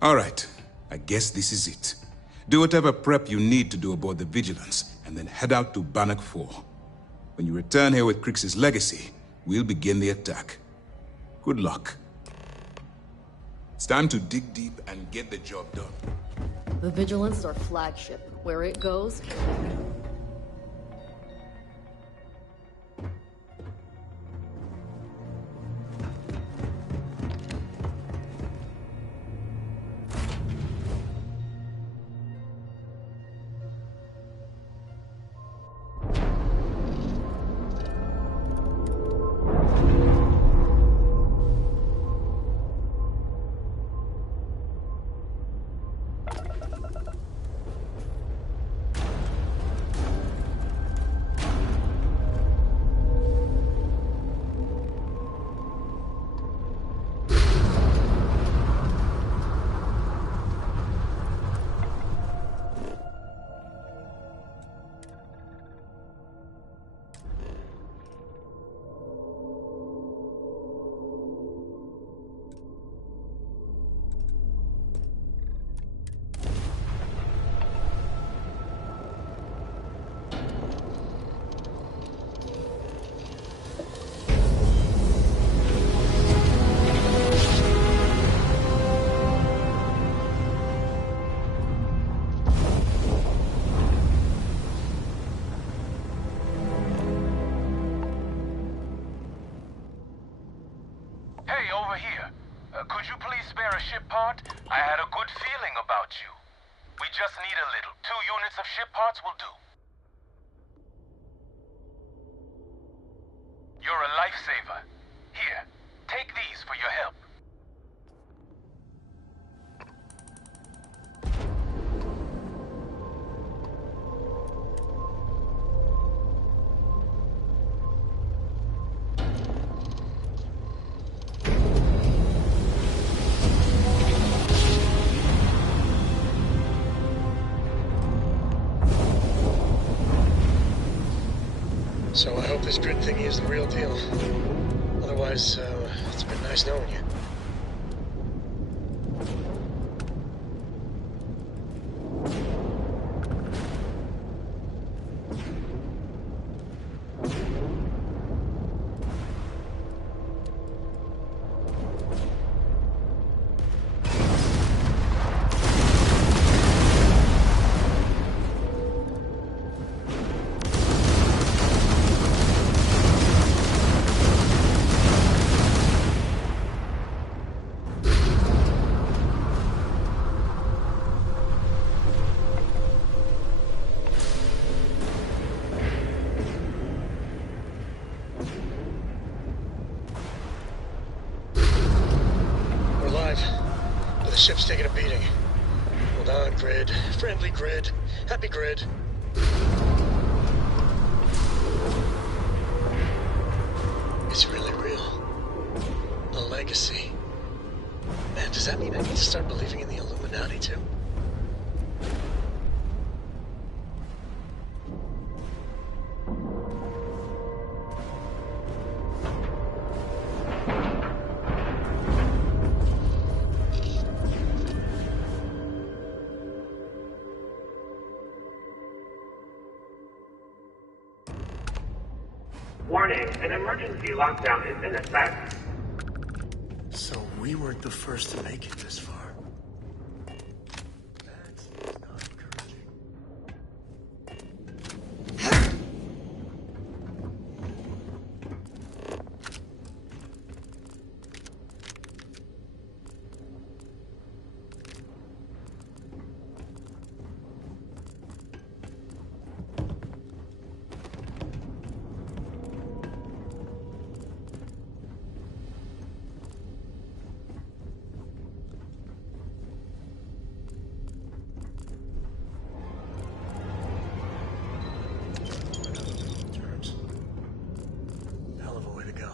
All right, I guess this is it. Do whatever prep you need to do aboard the Vigilance, and then head out to Bannock 4. When you return here with Crix's legacy, we'll begin the attack. Good luck. It's time to dig deep and get the job done. The Vigilance is our flagship. Where it goes, I had a good feeling about you. We just need a little. 2 units of ship parts will do. You're a lifesaver. Here, take these for your help. So I hope this grid thingy is the real deal. Otherwise, it's been nice knowing you. The ship's taking a beating. Hold on, Grid. Friendly Grid. Happy Grid. It's really real. A legacy. Man, does that mean I need to start believing in the Illuminati too? Warning, an emergency lockdown is in effect. So we weren't the first to make it this far. Hell of a way to go.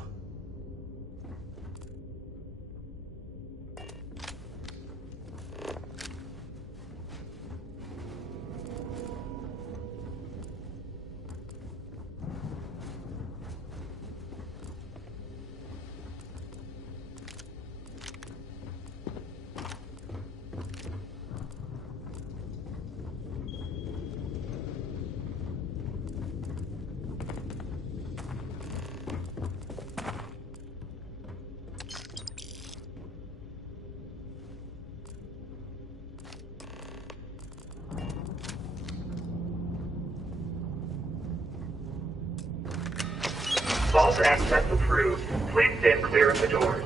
Vault access approved. Please stand clear of the doors.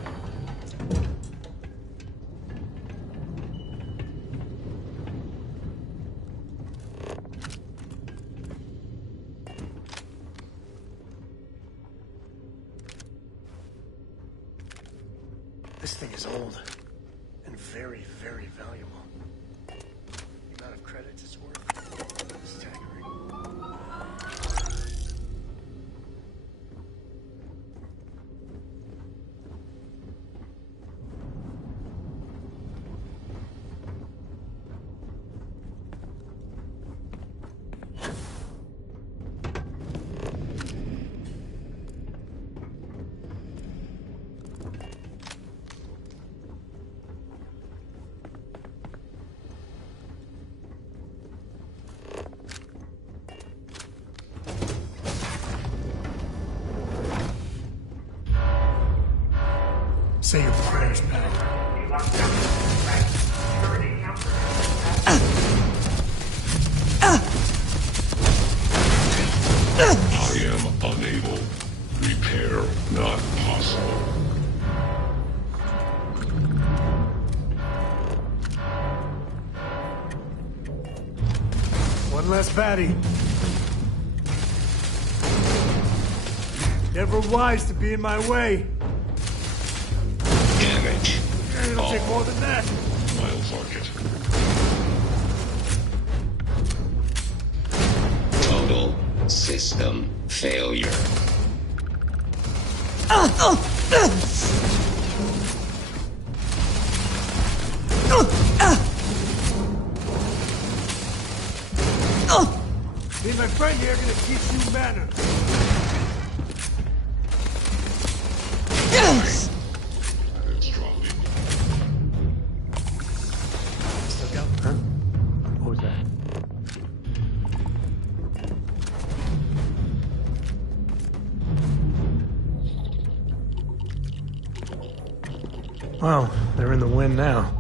This thing is old and very, very valuable. The amount of credits it's worth is staggering. Say your prayers, pal. I am unable. Repair not possible. One less baddie. Never wise to be in my way. Damage. It'll take more than that. I'll mark it. Total system failure. Me and my friend here are gonna teach you manners. Yes! Still go? Huh? What was that? Well, they're in the wind now.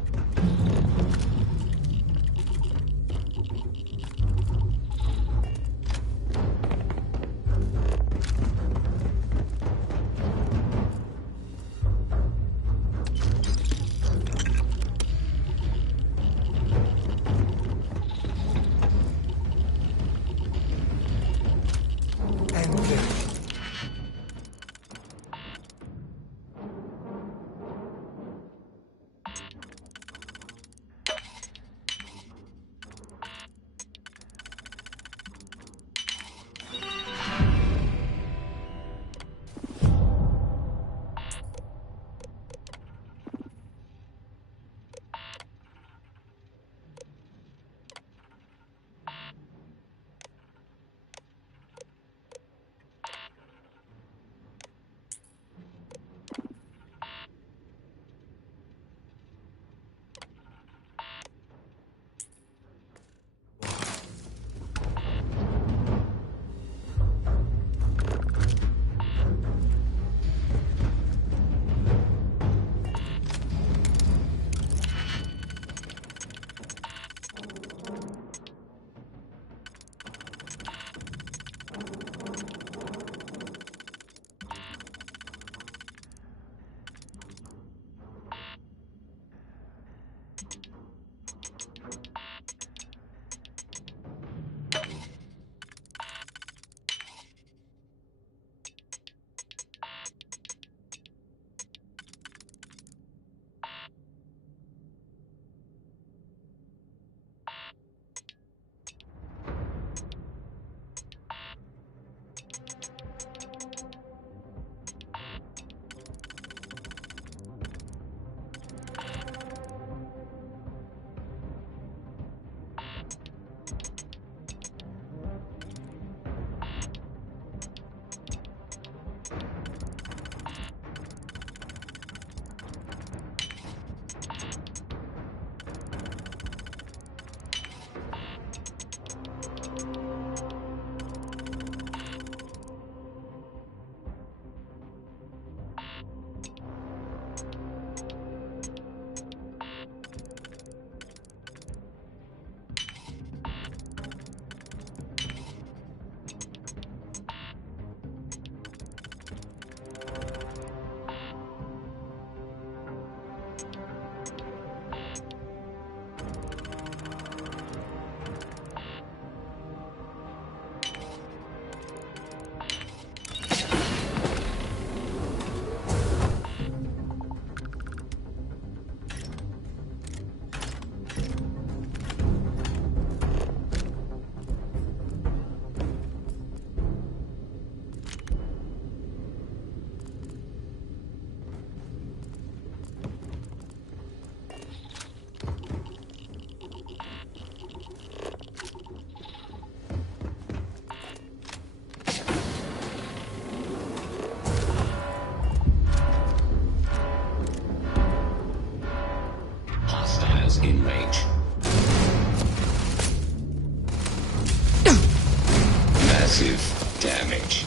massive damage.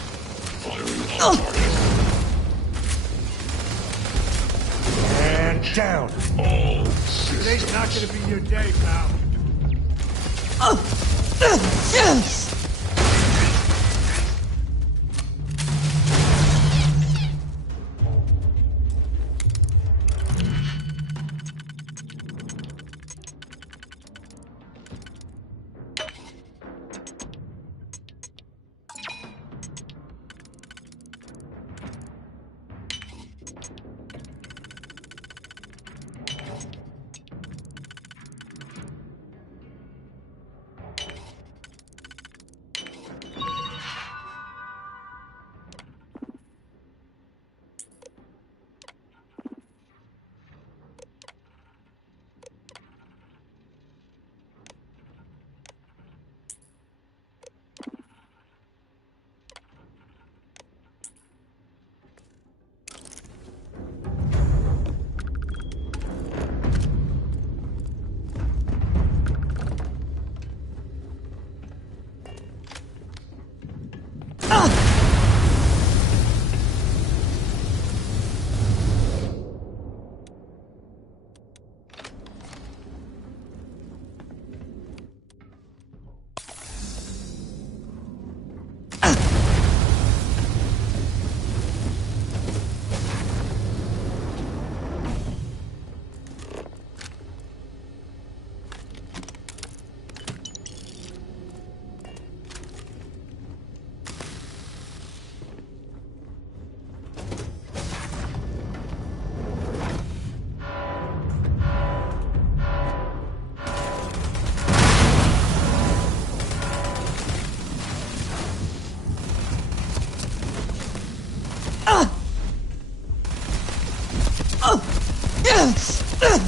Firing on target. And down. All Today's not gonna be your day, pal.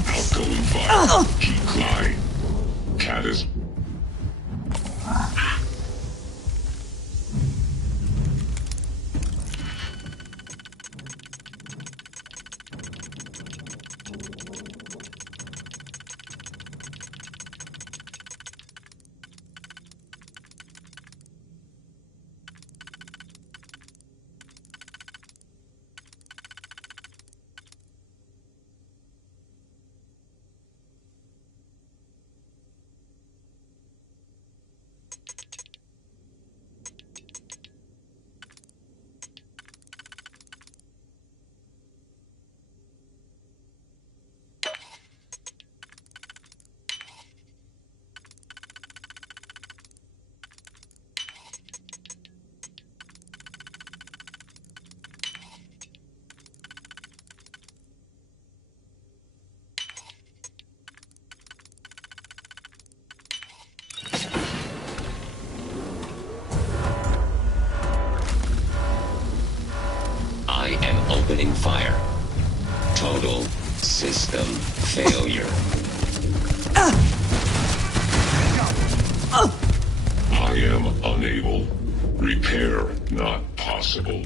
Outgoing fire. Decline. Cat is... I am opening fire. Total system failure. I am unable. Repair not possible.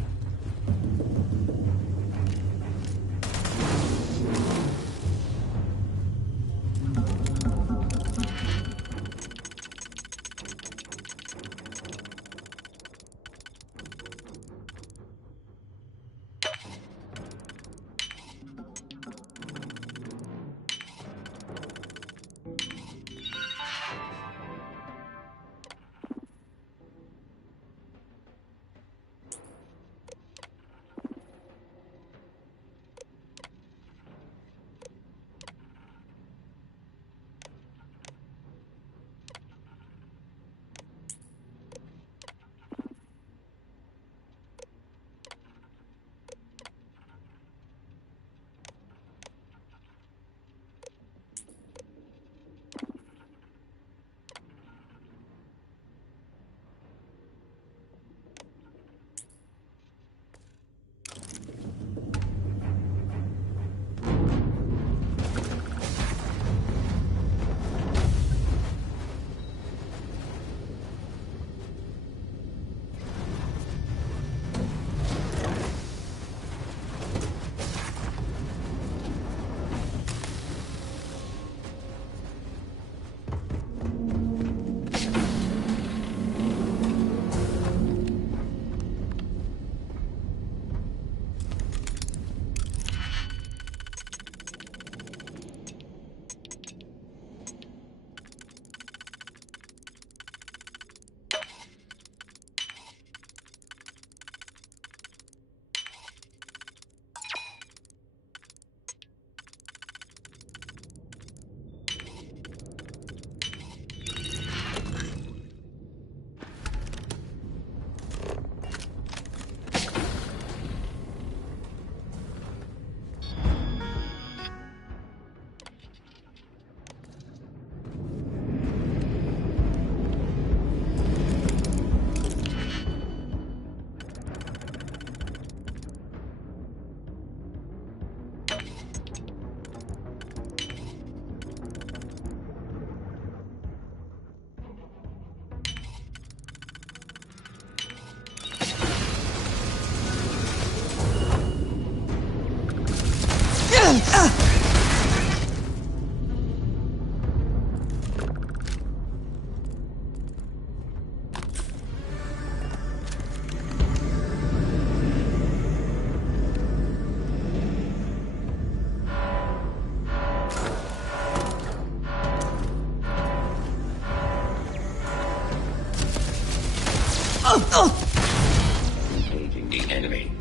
Engaging the enemy.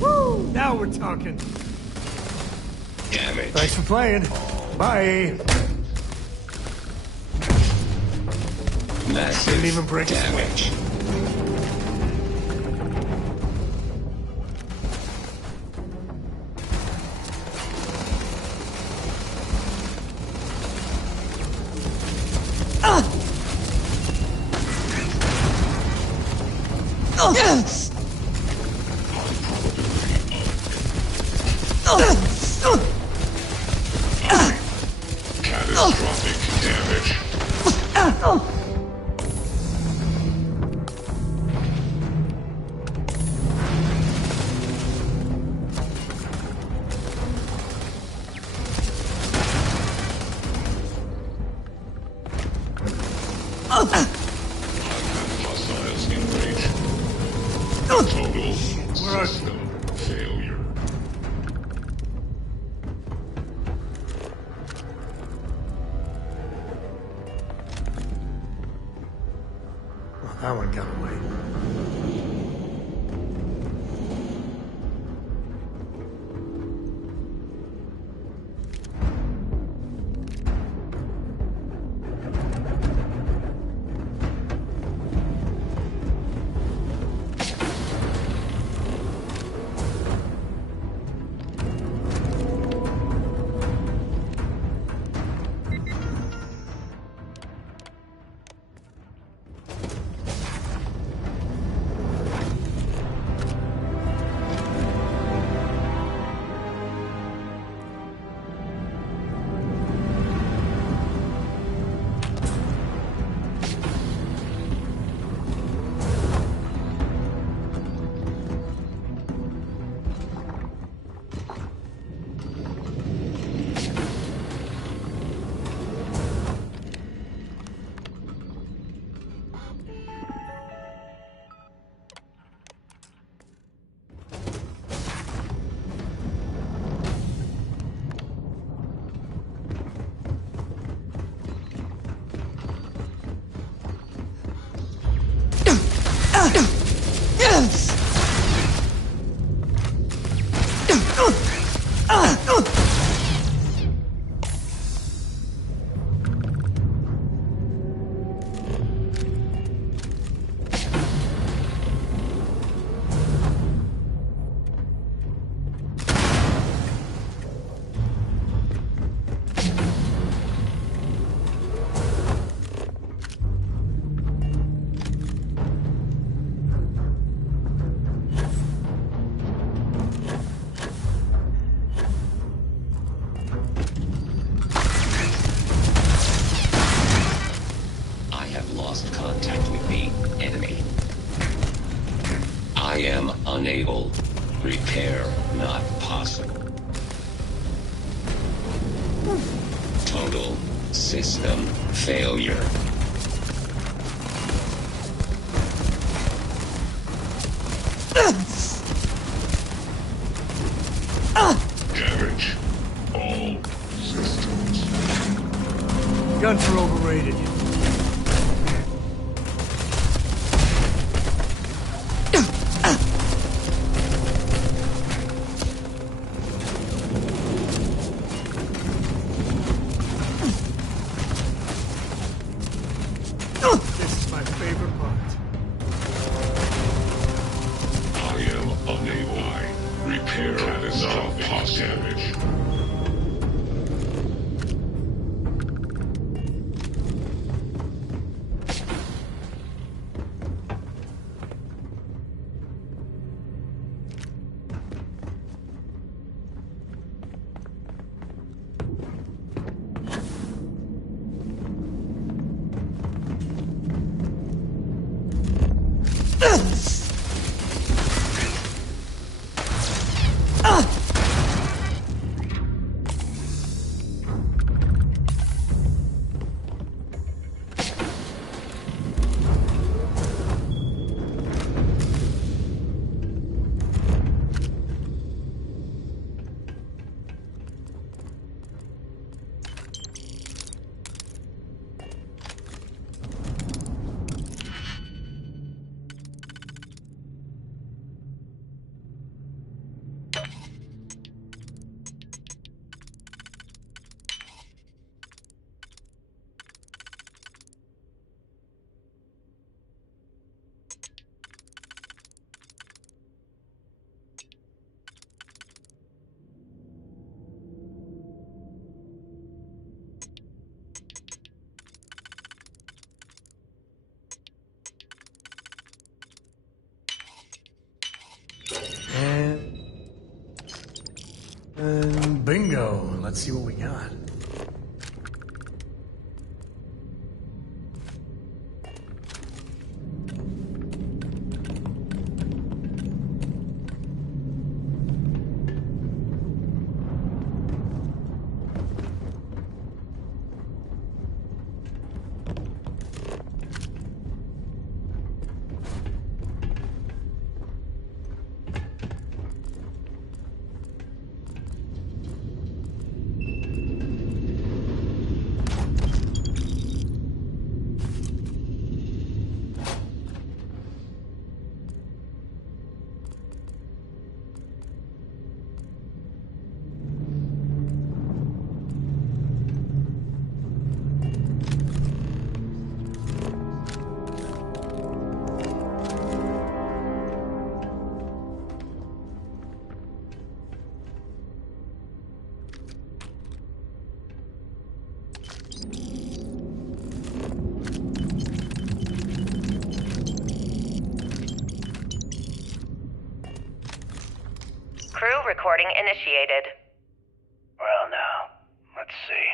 Woo! Now we're talking. Damage. Thanks for playing. Bye. Massive Didn't even break damage. Yes! Catastrophic damage. Hostiles in range. Total system failure. Well, that one got away. Yes! Contact with the enemy. I am unable. Repair not possible. Total system failure. Damage. All systems. Guns are overrated. This is my favorite part. I am unable. Repair catastrophic damage. bingo. Let's see what we got. Crew recording initiated. Well, now, let's see.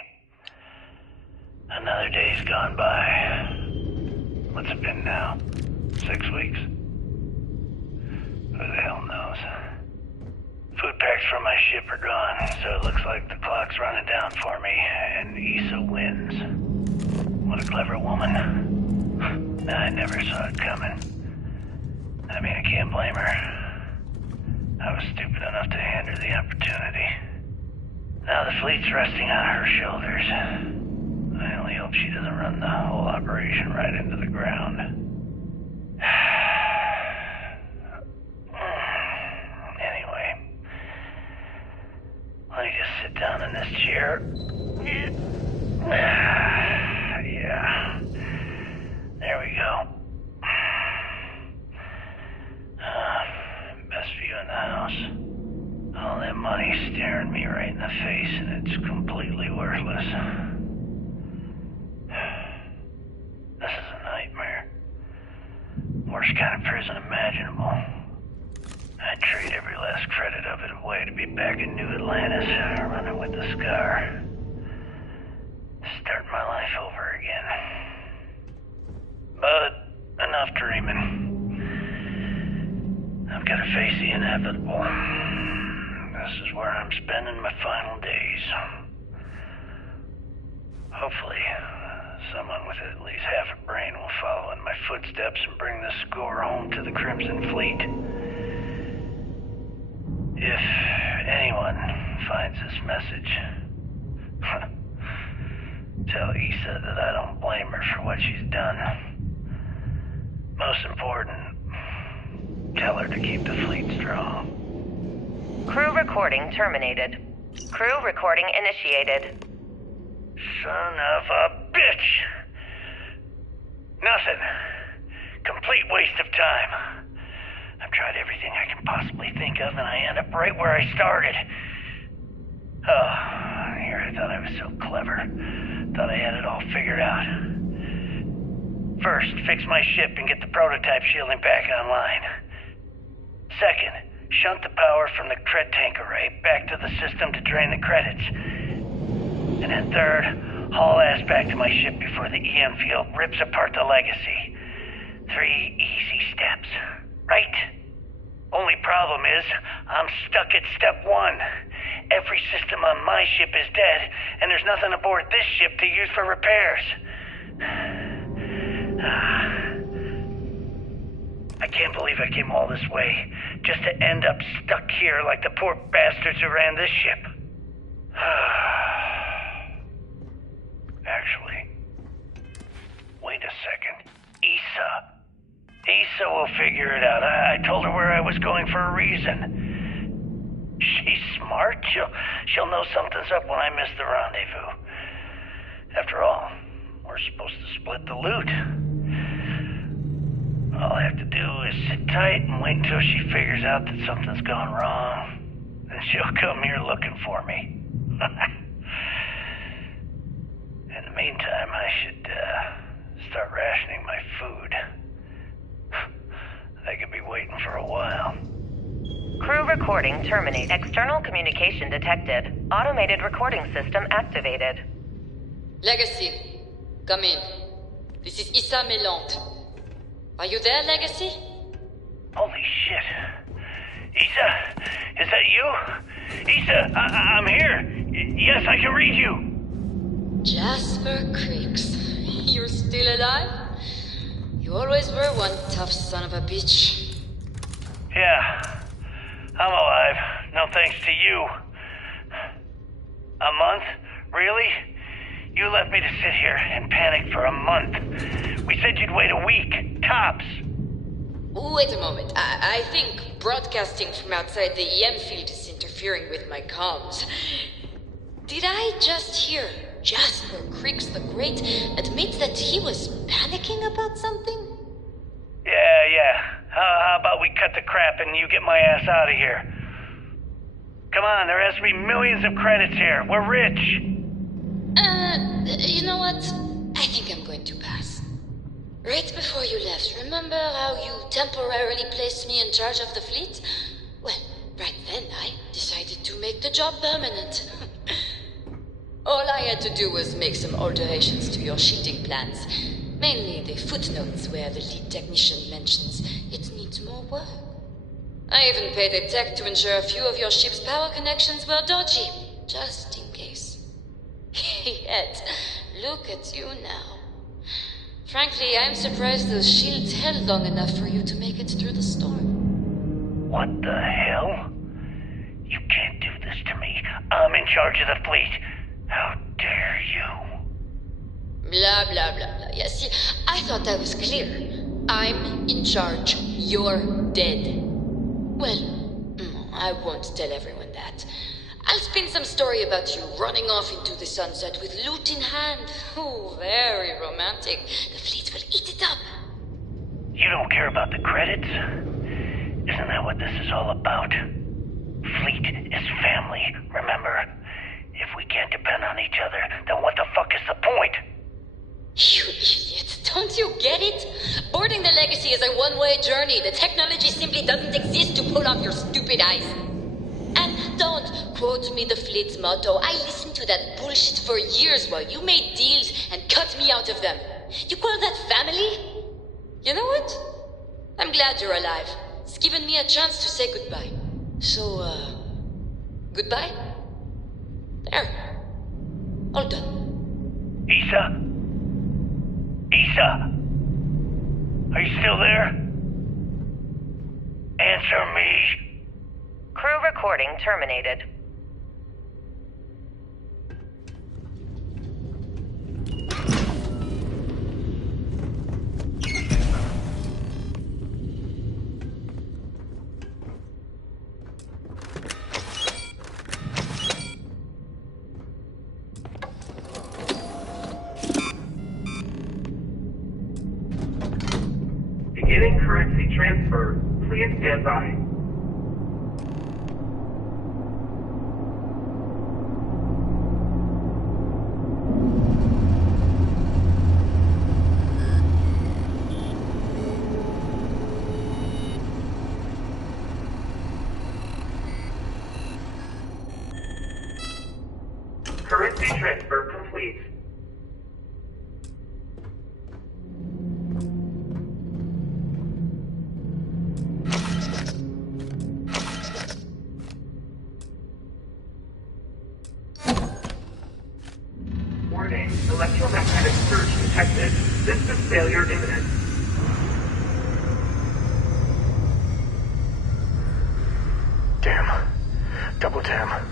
Another day's gone by. What's it been now? 6 weeks? Who the hell knows? Food packs from my ship are gone, so it looks like the clock's running down for me, and Issa wins. What a clever woman. I never saw it coming. I mean, I can't blame her. I was stupid enough to hand her the opportunity. Now the fleet's resting on her shoulders. I only hope she doesn't run the whole operation right into the ground. Anyway, let me just sit down in this chair. Yeah. There we go. Best view in the house. All that money staring me right in the face, and it's completely worthless. This is a nightmare. Worst kind of prison imaginable. I'd trade every last credit of it away to be back in New Atlantis, running with the Scar. Start my life over again. But enough dreaming. I've got to face the inevitable. This is where I'm spending my final days. Hopefully, someone with at least half a brain will follow in my footsteps and bring the score home to the Crimson Fleet. If anyone finds this message, tell Issa that I don't blame her for what she's done. Most important, tell her to keep the fleet strong. Crew recording terminated. Crew recording initiated. Son of a bitch! Nothing. Complete waste of time. I've tried everything I can possibly think of, and I end up right where I started. Oh, here I thought I was so clever. Thought I had it all figured out. First, fix my ship and get the prototype shielding back online. Second, shunt the power from the cred tank array back to the system to drain the credits. And then third, haul ass back to my ship before the EM field rips apart the legacy. 3 easy steps, right? Only problem is, I'm stuck at step 1. Every system on my ship is dead, and there's nothing aboard this ship to use for repairs. I can't believe I came all this way, just to end up stuck here like the poor bastards who ran this ship. Actually, wait a second. Issa will figure it out. I told her where I was going for a reason. She's smart. She'll know something's up when I miss the rendezvous. After all, we're supposed to split the loot. All I have to do is sit tight and wait until she figures out that something's gone wrong. Then she'll come here looking for me. In the meantime, I should start rationing my food. I could be waiting for a while. Crew recording. recording terminate. External communication detected. Automated recording system activated. Legacy, come in. This is Issa Melant. Are you there, Legacy? Holy shit. Issa, is that you? Issa, I'm here. Yes, I can read you. Jasper Creeks. You're still alive? You always were one tough son of a bitch. Yeah, I'm alive. No thanks to you. A month? Really? You left me to sit here and panic for a month. We said you'd wait a week, tops. Wait a moment. I think broadcasting from outside the EM field is interfering with my comms. Did I just hear Jasper Creeks the Great admit that he was panicking about something? Yeah. How about we cut the crap and you get my ass out of here? Come on, there has to be millions of credits here. We're rich. You know what? I think I'm going to pass. Right before you left, remember how you temporarily placed me in charge of the fleet? Well, right then I decided to make the job permanent. All I had to do was make some alterations to your shielding plans. Mainly the footnotes where the lead technician mentions it needs more work. I even paid a tech to ensure a few of your ship's power connections were dodgy, just in case. Yet, look at you now. Frankly, I'm surprised those shields held long enough for you to make it through the storm. What the hell? You can't do this to me. I'm in charge of the fleet. How dare you? Blah, blah, blah, blah. Yeah, see, I thought that was clear. I'm in charge. You're dead. Well, I won't tell everyone that. I'll spin some story about you running off into the sunset with loot in hand. Oh, very romantic. The fleet will eat it up. You don't care about the credits? Isn't that what this is all about? Fleet is family, remember? If we can't depend on each other, then what the fuck is the point? You idiot. Don't you get it? Boarding the Legacy is a one-way journey. The technology simply doesn't exist to pull off your stupid eyes. And don't quote me the fleet's motto. I listened to that bullshit for years while you made deals and cut me out of them. You call that family? You know what? I'm glad you're alive. It's given me a chance to say goodbye. So, goodbye? There. All done. Issa? Issa? Are you still there? Answer me. Crew recording terminated. Beginning currency transfer. Please stand by. Currency transfer complete. Warning, electromagnetic surge detected. System failure imminent. Damn. Double damn.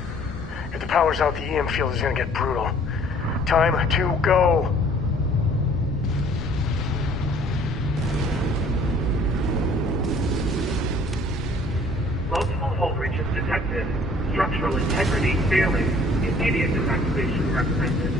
If the power's out, the EM field is gonna get brutal. Time to go! Multiple hull breaches detected. Structural integrity failing. Immediate evacuation recommended.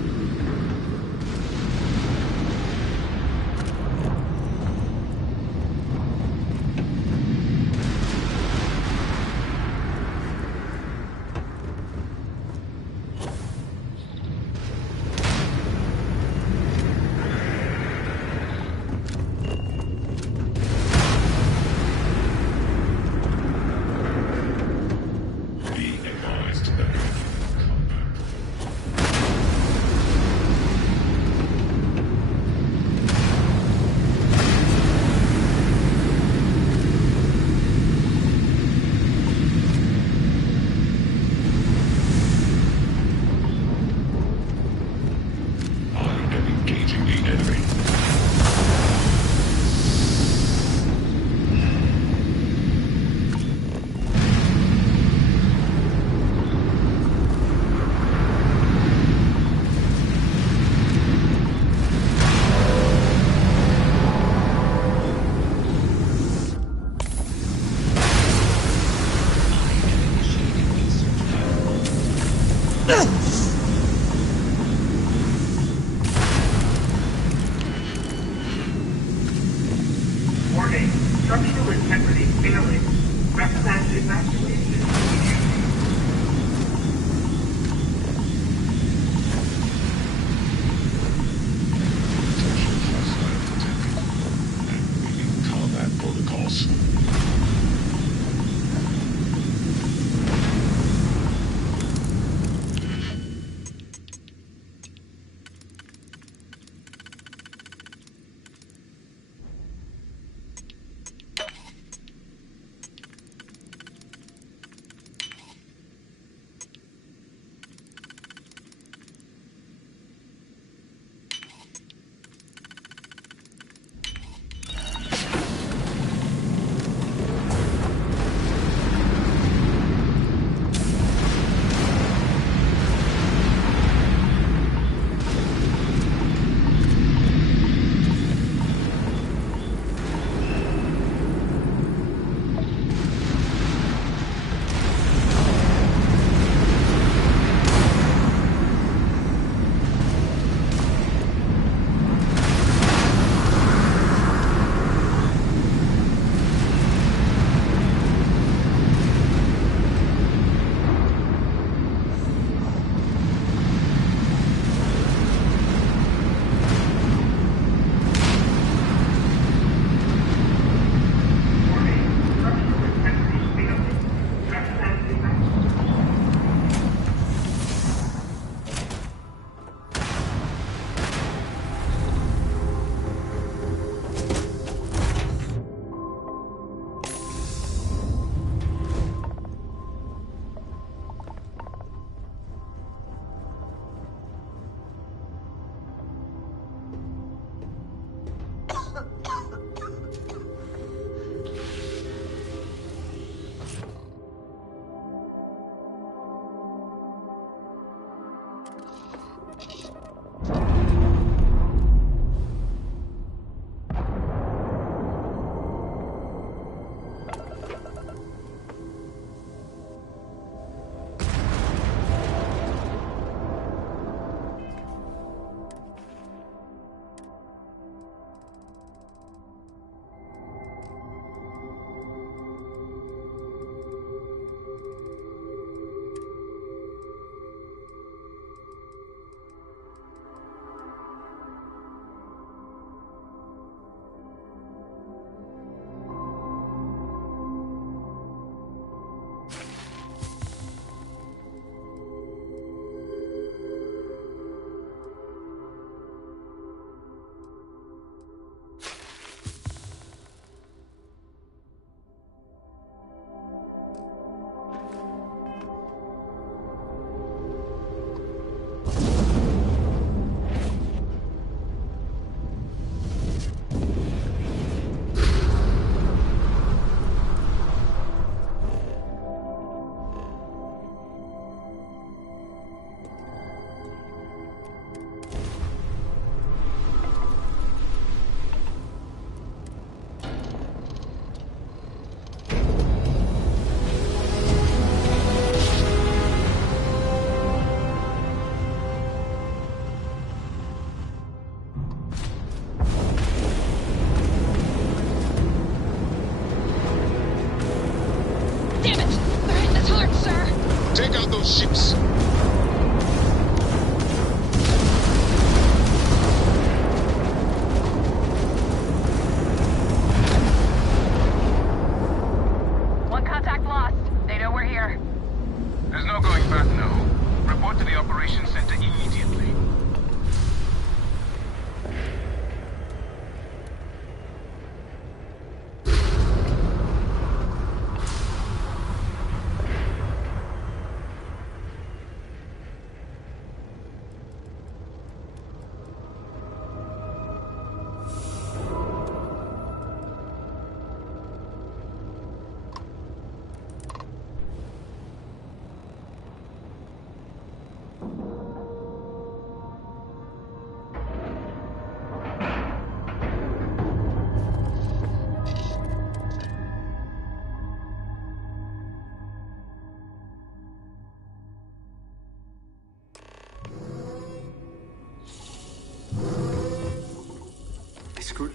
screw...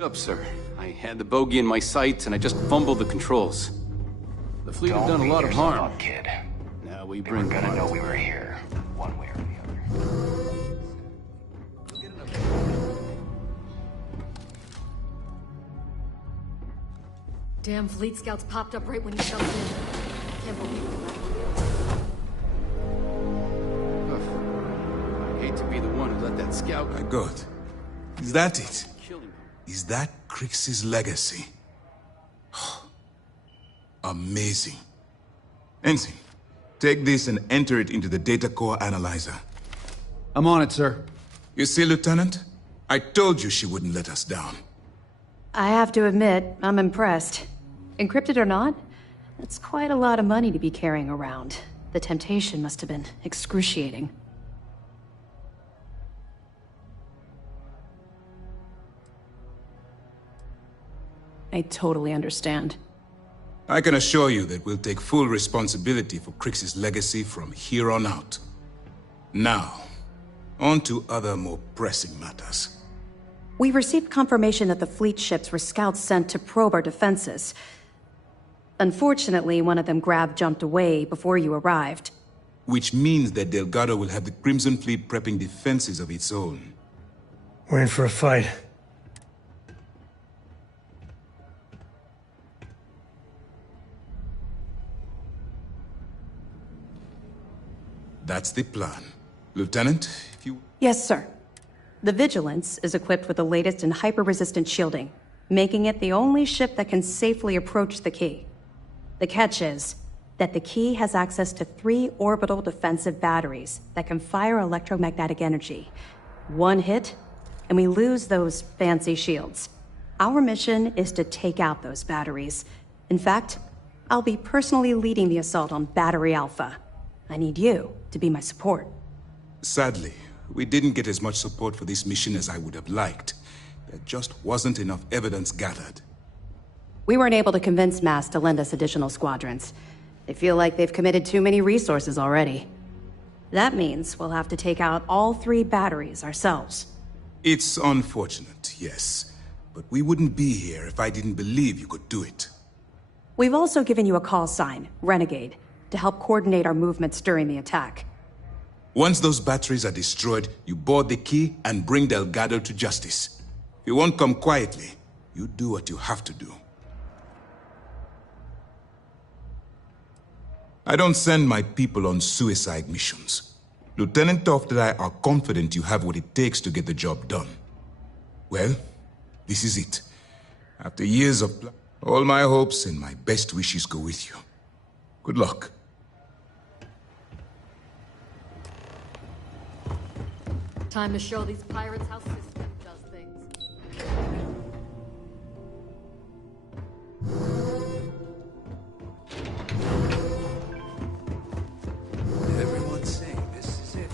Up, sir. I had the bogey in my sights and I just fumbled the controls. The fleet have done a lot of harm. Kid. Now we They bring were gonna harm know to we were bear. here, one way or the Damn fleet scouts popped up right when he jumped in. Can't believe it. I hate to be the one who let that scout... My God. Is that it? Is that Crix's legacy? Amazing. Ensign, take this and enter it into the data core analyzer. I'm on it, sir. You see, Lieutenant? I told you she wouldn't let us down. I have to admit, I'm impressed. Encrypted or not, that's quite a lot of money to be carrying around. The temptation must have been excruciating. I totally understand. I can assure you that we'll take full responsibility for Crix's legacy from here on out. Now, on to other more pressing matters. We received confirmation that the fleet ships were scouts sent to probe our defenses. Unfortunately, one of them jumped away before you arrived. Which means that Delgado will have the Crimson Fleet prepping defenses of its own. We're in for a fight. That's the plan. Lieutenant, if you... Yes, sir. The Vigilance is equipped with the latest in hyper-resistant shielding, making it the only ship that can safely approach the key. The catch is that the key has access to 3 orbital defensive batteries that can fire electromagnetic energy. One hit, and we lose those fancy shields. Our mission is to take out those batteries. In fact, I'll be personally leading the assault on Battery Alpha. I need you to be my support. Sadly, we didn't get as much support for this mission as I would have liked. There just wasn't enough evidence gathered. We weren't able to convince MAS to lend us additional squadrons. They feel like they've committed too many resources already. That means we'll have to take out all 3 batteries ourselves. It's unfortunate, yes. But we wouldn't be here if I didn't believe you could do it. We've also given you a call sign, Renegade, to help coordinate our movements during the attack. Once those batteries are destroyed, you board the key and bring Delgado to justice. If you won't come quietly, you do what you have to do. I don't send my people on suicide missions. Lieutenant Toft and I are confident you have what it takes to get the job done. Well, this is it. After years of all my hopes and my best wishes go with you. Good luck. Time to show these pirates how system does things. Everyone's saying this is it.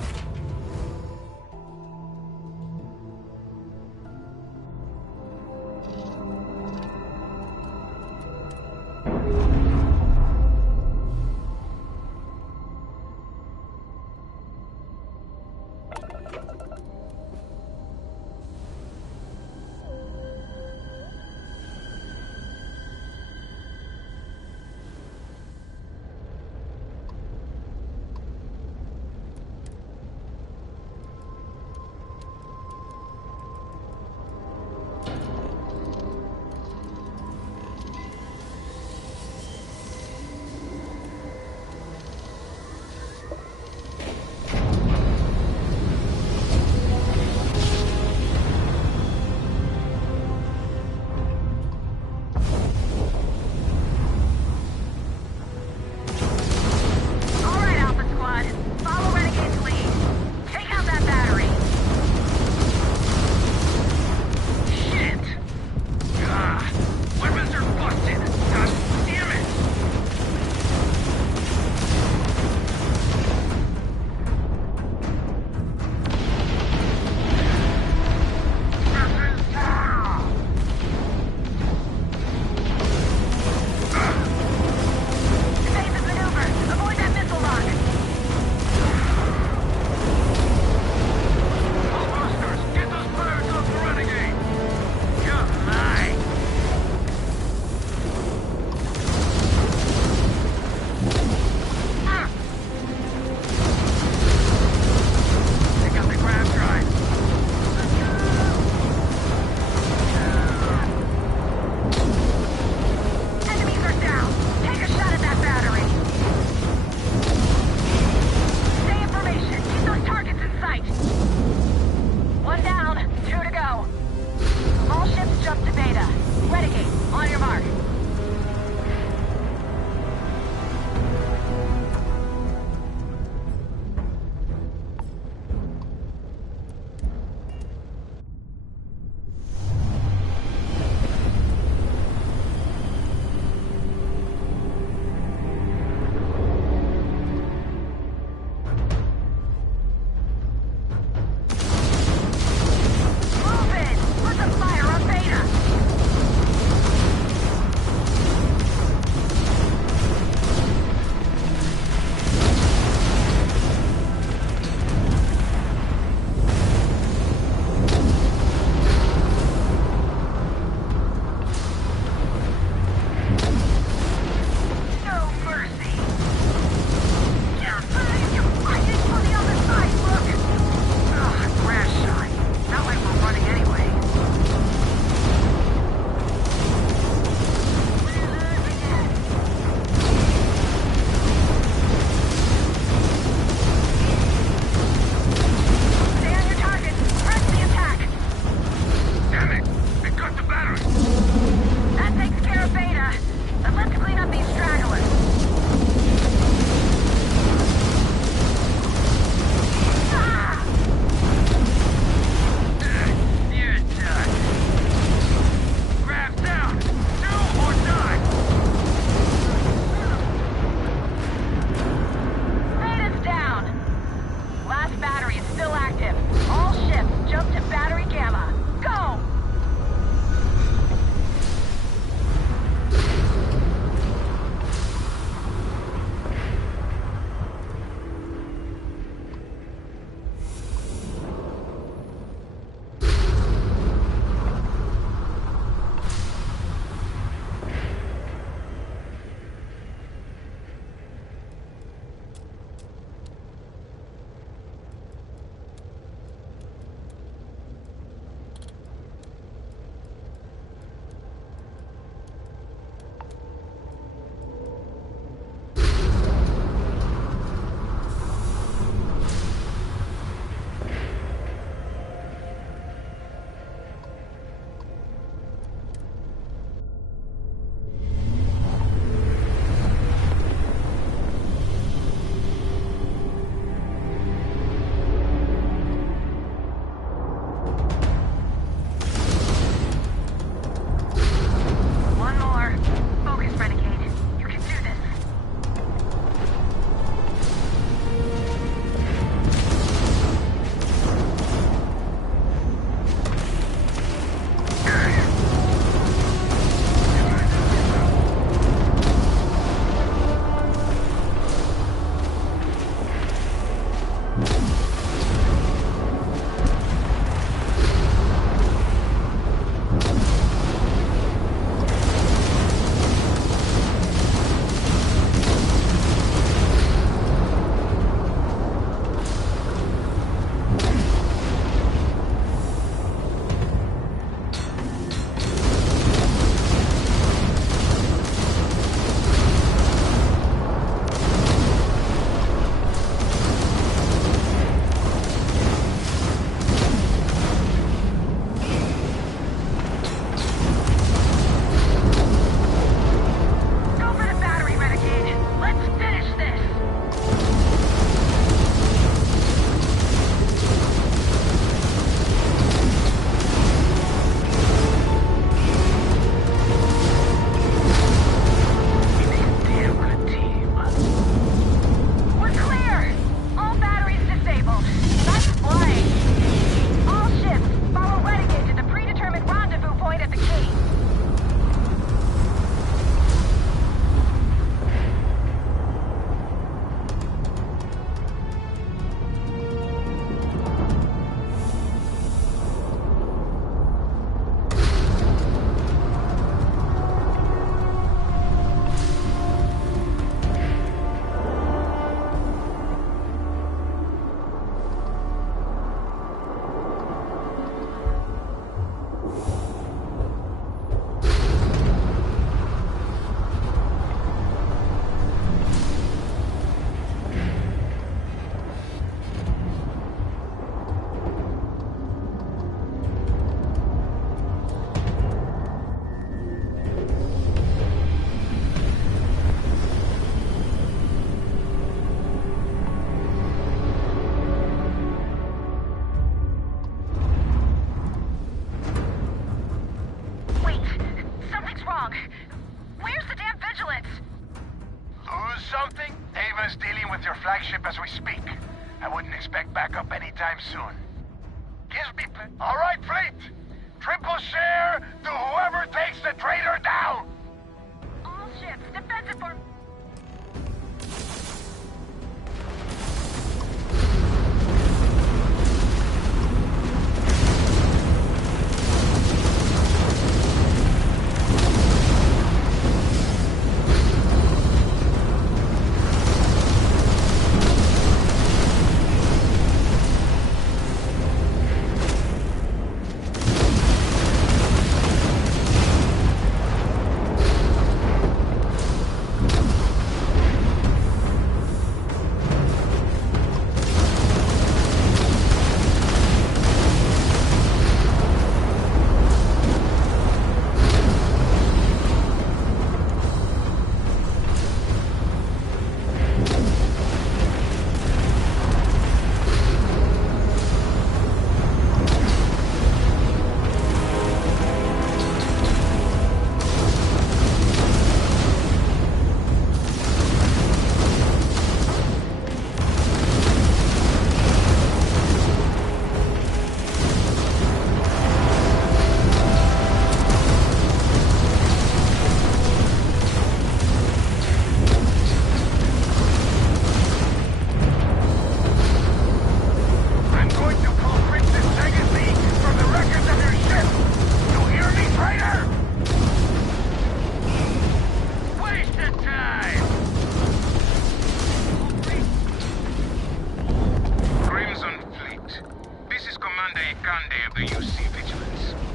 speak. I wouldn't expect backup anytime soon. Gives me... All right, fleet! Triple share to whoever takes the traitor down! All ships, defensive for...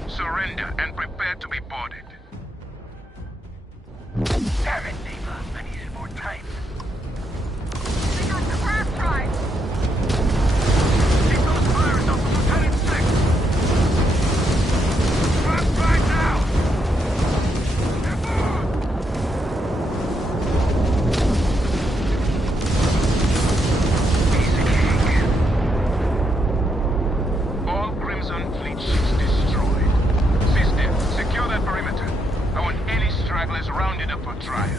Surrender and prepare to be boarded. Damn it, Neva. I needed more time. They got the brass drive! Keep those fires up for Lieutenant 6! Brass drive now! Easy, King. All Crimson Fleet ships destroyed. Secure that perimeter. I want any stragglers rounded up for trial.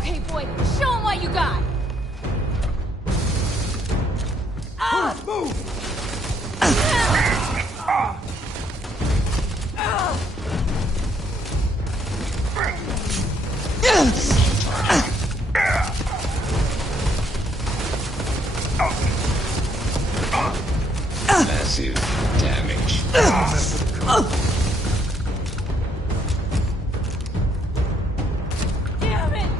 Okay, boy, show him what you got! Move! Massive damage. Damn it!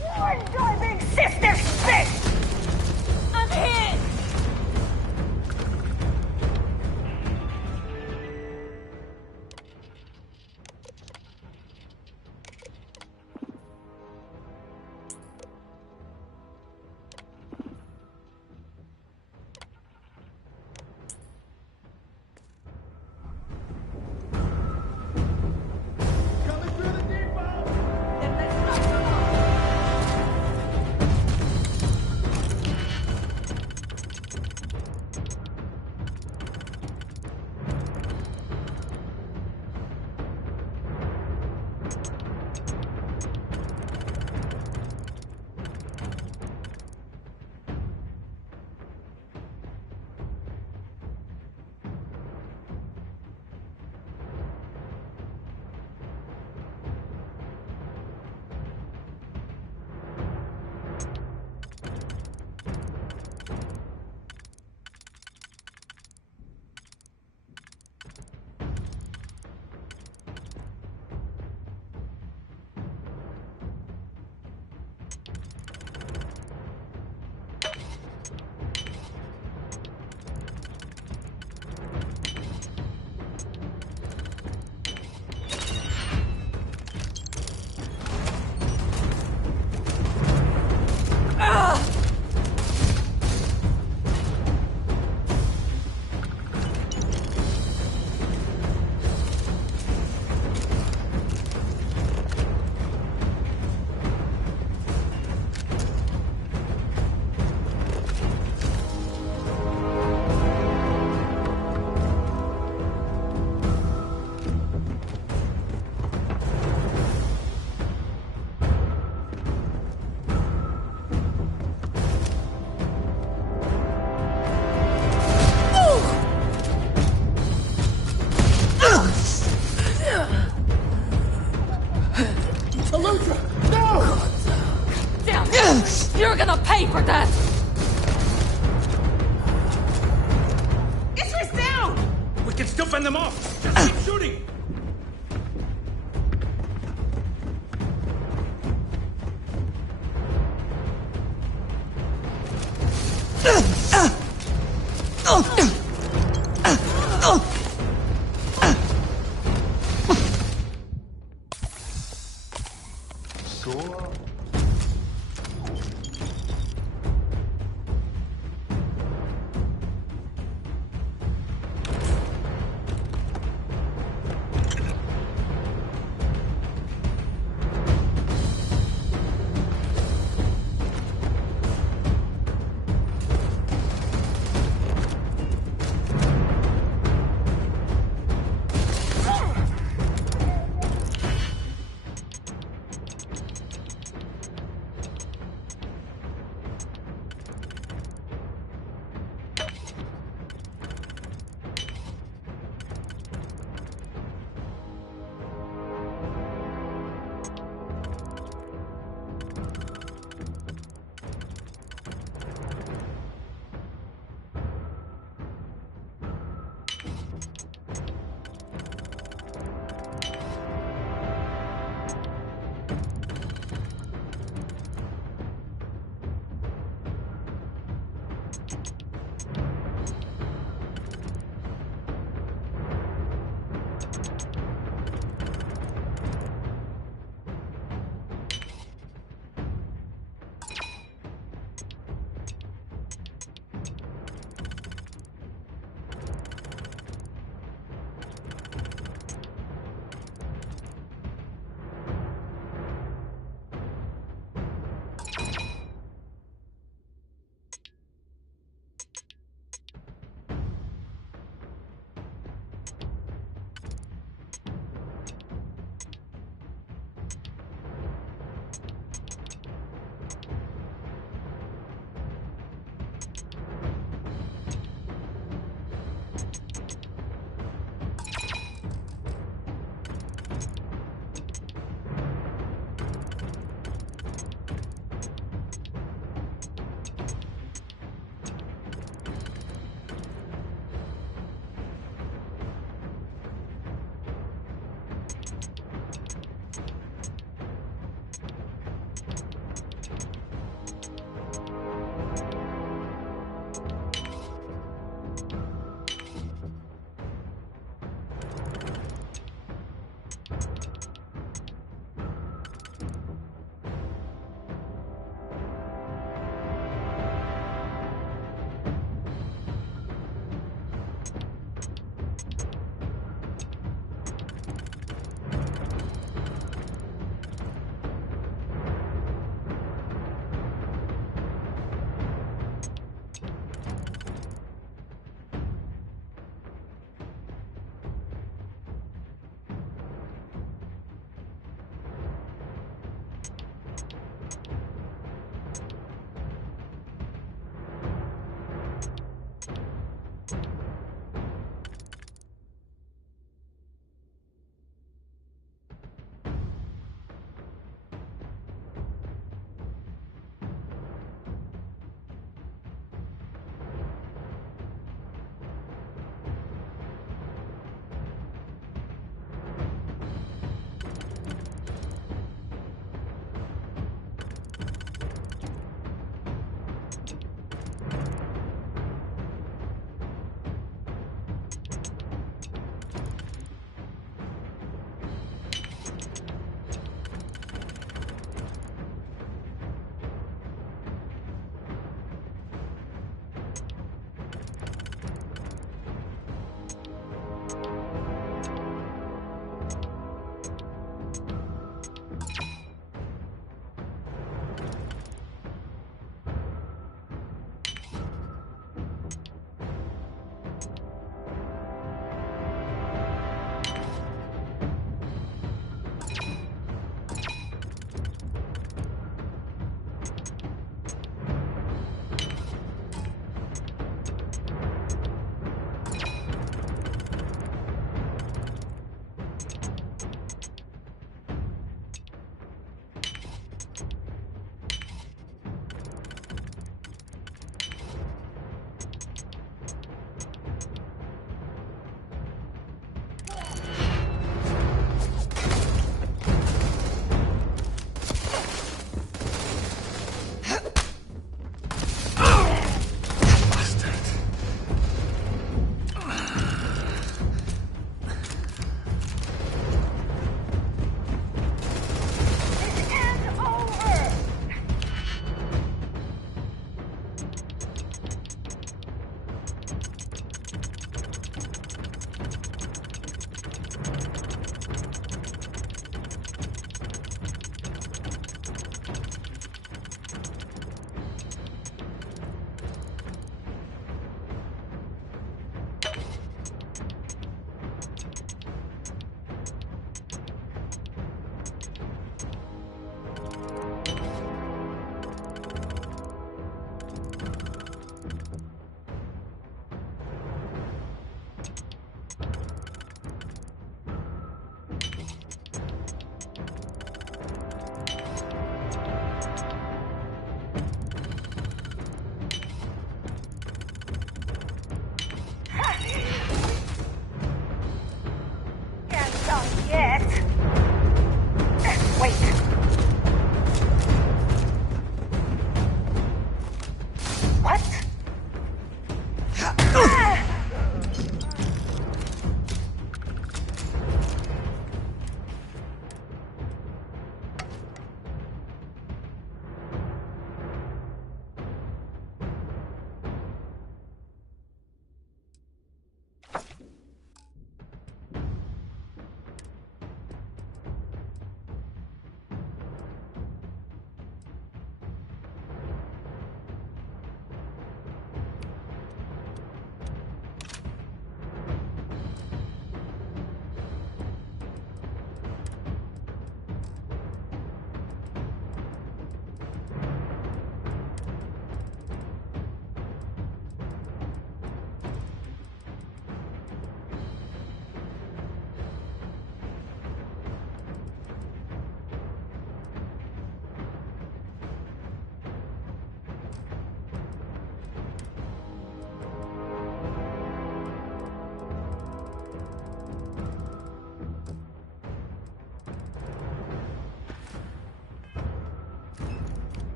You're driving sister spit! I'm hit! You're gonna pay for that! It's down! We can still fend them off! Just keep shooting!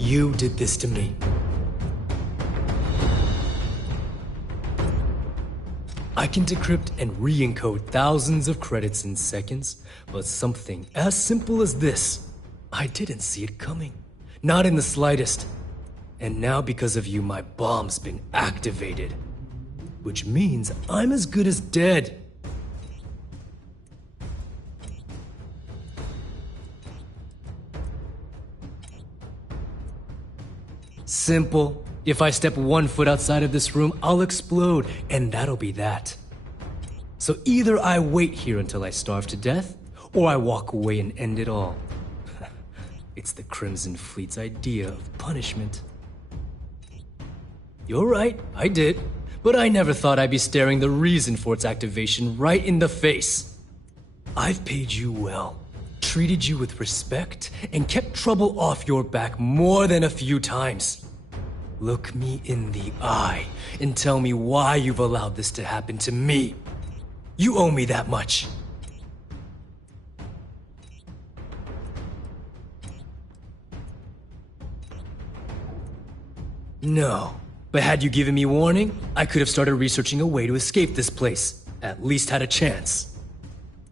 You did this to me. I can decrypt and re-encode thousands of credits in seconds, but something as simple as this, I didn't see it coming. Not in the slightest. And now because of you, my bomb's been activated. Which means I'm as good as dead. Simple. If I step 1 foot outside of this room, I'll explode, and that'll be that. So either I wait here until I starve to death, or I walk away and end it all. It's the Crimson Fleet's idea of punishment. You're right, I did. But I never thought I'd be staring the reason for its activation right in the face. I've paid you well, treated you with respect, and kept trouble off your back more than a few times. Look me in the eye and tell me why you've allowed this to happen to me. You owe me that much. No. But had you given me warning, I could have started researching a way to escape this place. At least had a chance.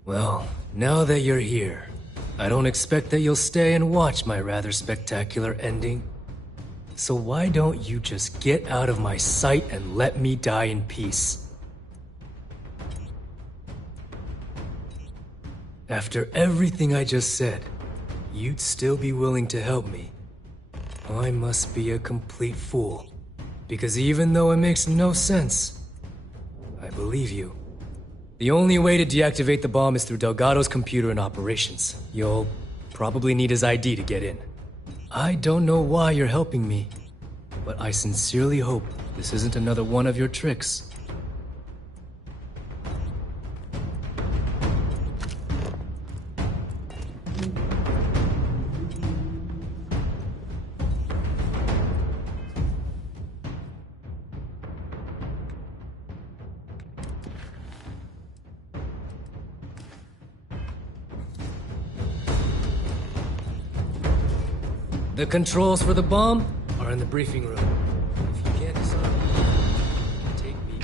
Well, now that you're here, I don't expect that you'll stay and watch my rather spectacular ending. So why don't you just get out of my sight and let me die in peace? After everything I just said, you'd still be willing to help me. I must be a complete fool. Because even though it makes no sense, I believe you. The only way to deactivate the bomb is through Delgado's computer and operations. You'll probably need his ID to get in. I don't know why you're helping me, but I sincerely hope this isn't another one of your tricks. The controls for the bomb are in the briefing room. If you can't decide, take me.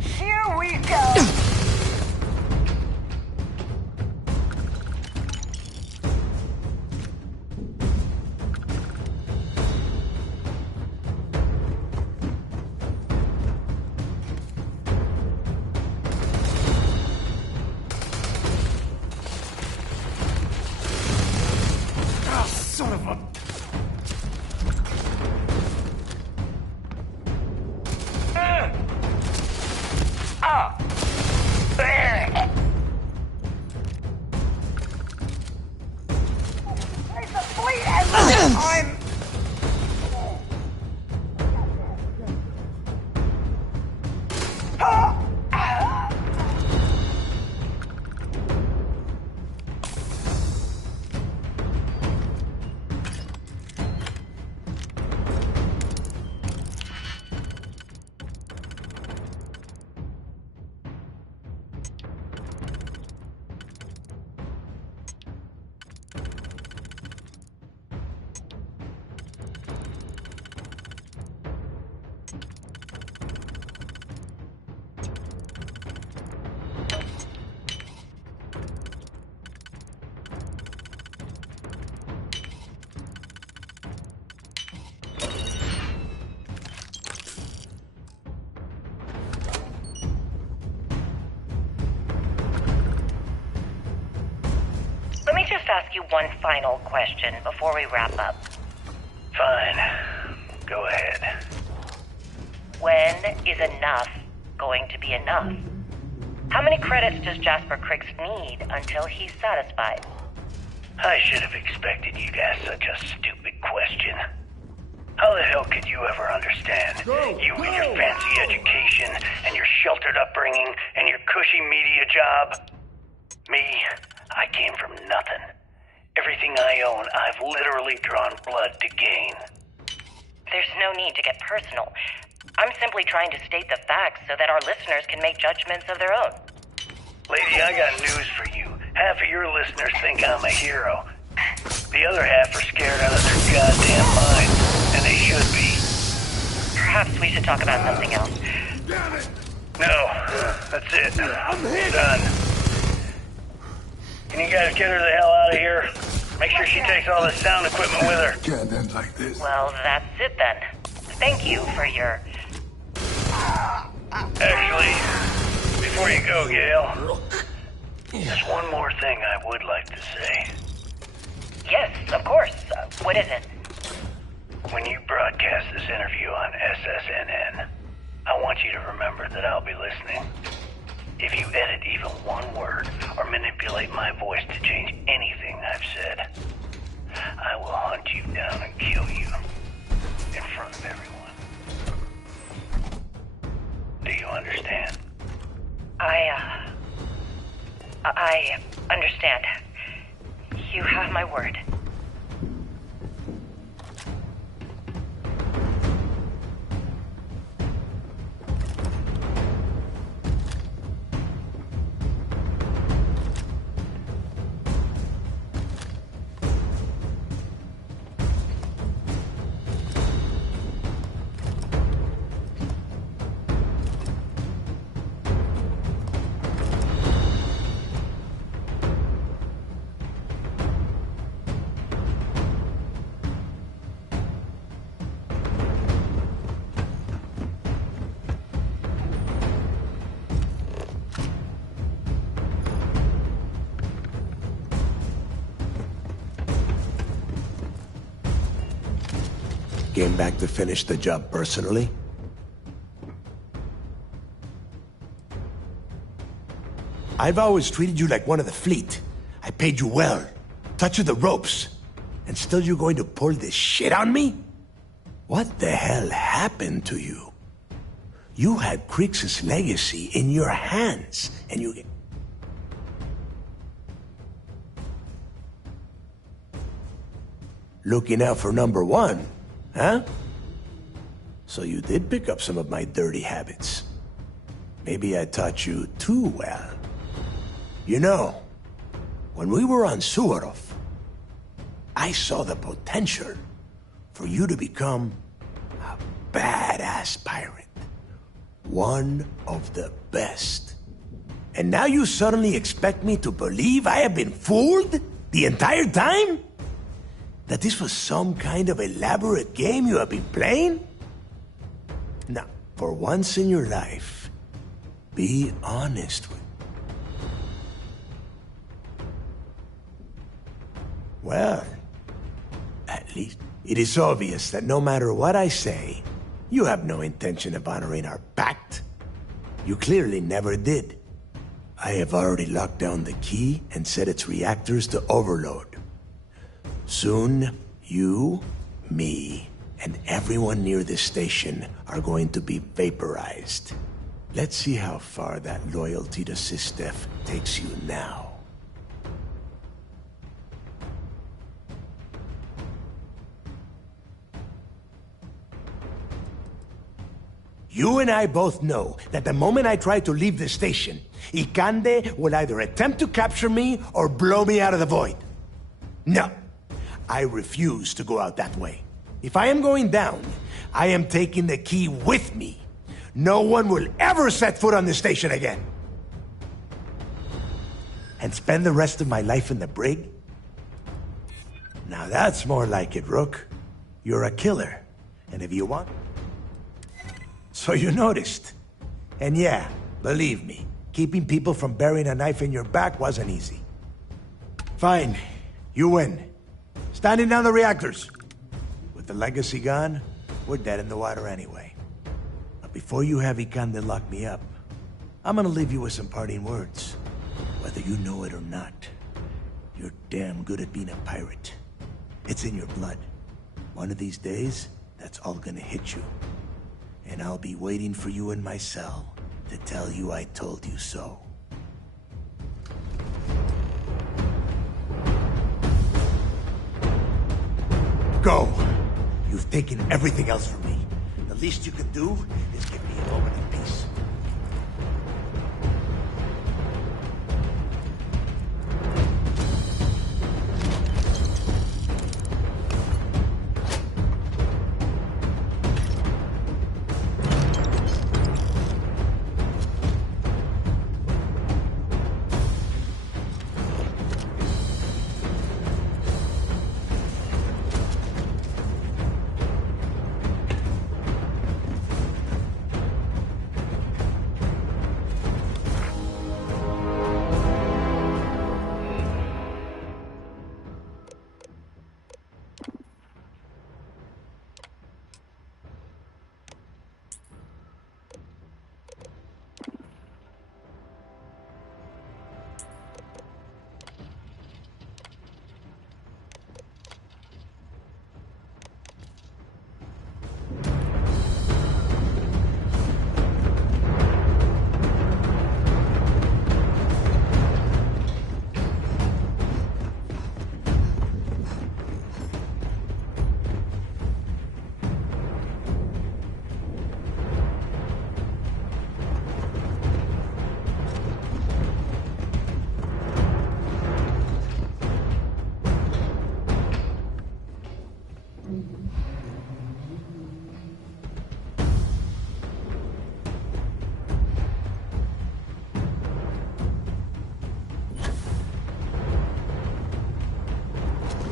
Here we go! ask you one final question before we wrap up? Fine. Go ahead. When is enough going to be enough? How many credits does Jasper Criggs need until he's satisfied? I should have expected you to ask such a stupid question. How the hell could you ever understand? You with your fancy education and your sheltered upbringing and your cushy media job. Me, I came from nothing. Everything I own, I've literally drawn blood to gain. There's no need to get personal. I'm simply trying to state the facts so that our listeners can make judgments of their own. Lady, I got news for you. Half of your listeners think I'm a hero. The other half are scared out of their goddamn minds, and they should be. Perhaps we should talk about something else. No, that's it. I'm done. Can you guys get her the hell out of here? Make sure she takes all the sound equipment with her. Can't end like this. Well, that's it then. Thank you for your... Actually, before you go, Gail, there's one more thing I would like to say. Yes, of course. What is it? When you broadcast this interview on SSNN, I want you to remember that I'll be listening. If you edit even one word or manipulate my voice to change anything I've said, I will hunt you down and kill you in front of everyone. Do you understand? I understand. You have my word. Came back to finish the job personally? I've always treated you like one of the fleet. I paid you well, taught you the ropes, and still you're going to pull this shit on me? What the hell happened to you? You had Crix's legacy in your hands, and you... Looking out for number one, huh? So you did pick up some of my dirty habits. Maybe I taught you too well. You know, when we were on Suarov, I saw the potential for you to become a badass pirate. One of the best. And now you suddenly expect me to believe I have been fooled the entire time? That this was some kind of elaborate game you have been playing? Now, for once in your life, be honest with me. Well, at least it is obvious that no matter what I say, you have no intention of honoring our pact. You clearly never did. I have already locked down the key and set its reactors to overload. Soon, you, me, and everyone near this station are going to be vaporized. Let's see how far that loyalty to Sistef takes you now. You and I both know that the moment I try to leave the station, Ikande will either attempt to capture me or blow me out of the void. No, I refuse to go out that way. If I am going down, I am taking the key with me. No one will ever set foot on this station again. And spend the rest of my life in the brig? Now that's more like it, Rook. You're a killer. And if you want... So you noticed. And yeah, believe me, keeping people from burying a knife in your back wasn't easy. Fine. You win. Standing down the reactors. With the legacy gone, we're dead in the water anyway. But before you have Ikande lock me up, I'm gonna leave you with some parting words. Whether you know it or not, you're damn good at being a pirate. It's in your blood. One of these days, that's all gonna hit you. And I'll be waiting for you in my cell to tell you I told you so. Go! You've taken everything else from me. The least you can do is give me a moment of peace.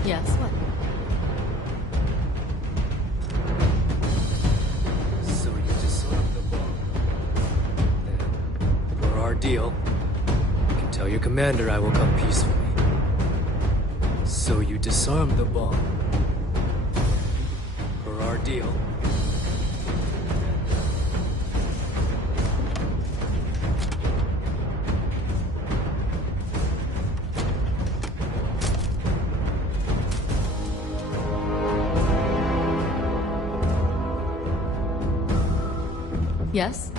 Yes, what? So you disarmed the bomb. Then, for our deal, you can tell your commander I will come peacefully. So you disarmed the bomb. For our deal. Yes?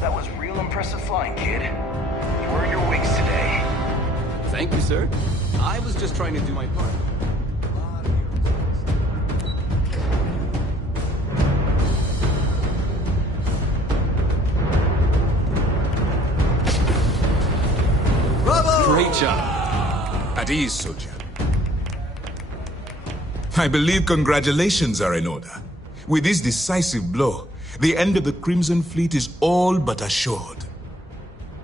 That was real impressive flying, kid. You earned your wings today. Thank you, sir. I was just trying to do my part. Bravo! Great job. At ease, soldier. I believe congratulations are in order. With this decisive blow, the end of the Crimson Fleet is all but assured.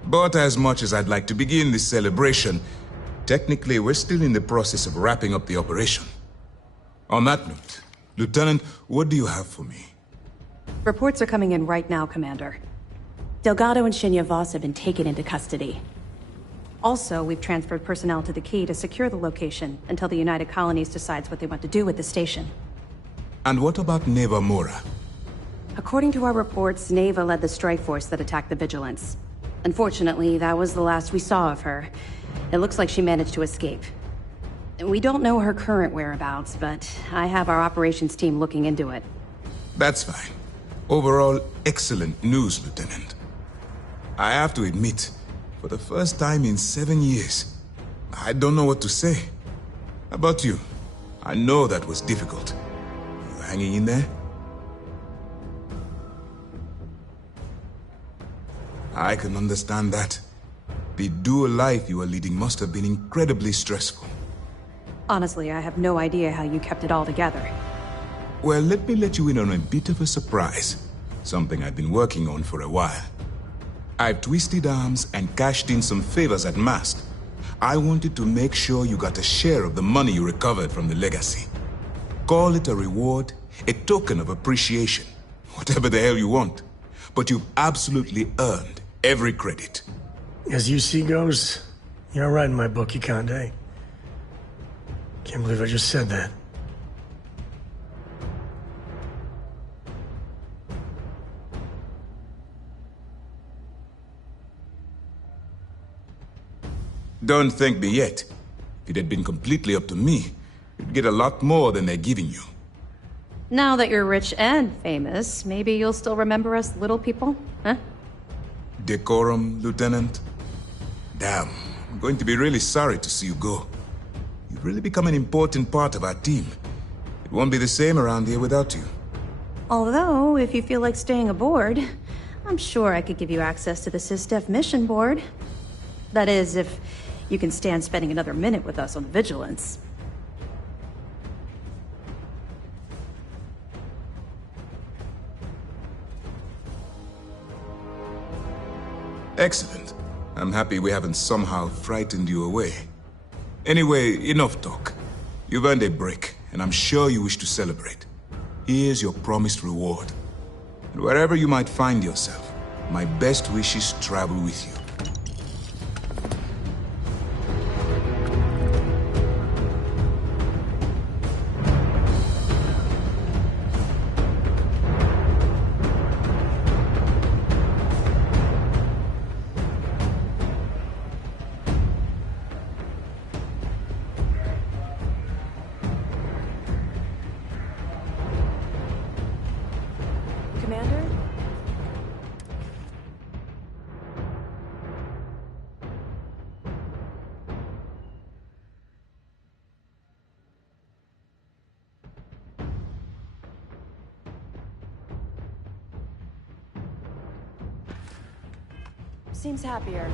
But as much as I'd like to begin this celebration, technically we're still in the process of wrapping up the operation. On that note, Lieutenant, what do you have for me? Reports are coming in right now, Commander. Delgado and Shinya Voss have been taken into custody. Also, we've transferred personnel to the Key to secure the location until the United Colonies decides what they want to do with the station. And what about Neva Mora? According to our reports, Neva led the strike force that attacked the Vigilance. Unfortunately, that was the last we saw of her. It looks like she managed to escape. We don't know her current whereabouts, but I have our operations team looking into it. That's fine. Overall, excellent news, Lieutenant. I have to admit, for the first time in 7 years, I don't know what to say. How about you? I know that was difficult. You hanging in there? I can understand that. The dual life you are leading must have been incredibly stressful. Honestly, I have no idea how you kept it all together. Well, let me let you in on a bit of a surprise. Something I've been working on for a while. I've twisted arms and cashed in some favors at Mast. I wanted to make sure you got a share of the money you recovered from the legacy. Call it a reward, a token of appreciation, whatever the hell you want. But you've absolutely earned every credit. As UC goes, you're right in my book, you can't, eh? Can't believe I just said that. Don't thank me yet. If it had been completely up to me, you'd get a lot more than they're giving you. Now that you're rich and famous, maybe you'll still remember us little people, huh? Decorum, Lieutenant? Damn, I'm going to be really sorry to see you go. You've really become an important part of our team. It won't be the same around here without you. Although, if you feel like staying aboard, I'm sure I could give you access to the SysDef mission board. That is, if you can stand spending another minute with us on Vigilance. Excellent. I'm happy we haven't somehow frightened you away. Anyway, enough talk. You've earned a break, and I'm sure you wish to celebrate. Here's your promised reward. And wherever you might find yourself, my best wishes travel with you. Commander? Seems happier.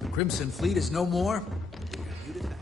The Crimson Fleet is no more? You to thank.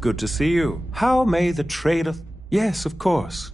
Good to see you. How may the trader... Yes, of course.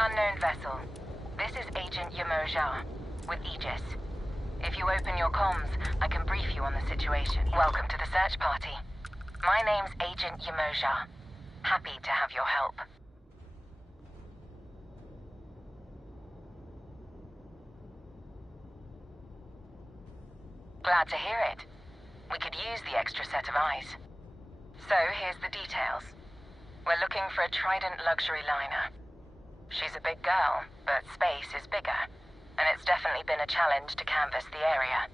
Unknown vessel. This is Agent Yamoja with Aegis. If you open your comms, I can brief you on the situation. Welcome to the search party. My name's Agent Yamoja. Happy to have your help. Glad to hear it. We could use the extra set of eyes. So, here's the details. We're looking for a Trident luxury liner. She's a big girl, but space is bigger, and it's definitely been a challenge to canvass the area.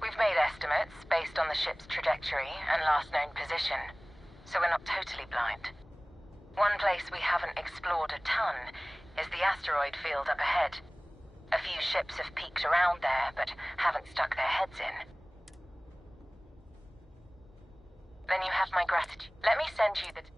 We've made estimates based on the ship's trajectory and last known position, so we're not totally blind. One place we haven't explored a ton is the asteroid field up ahead. A few ships have peeked around there, but haven't stuck their heads in. Then you have my gratitude. Let me send you the...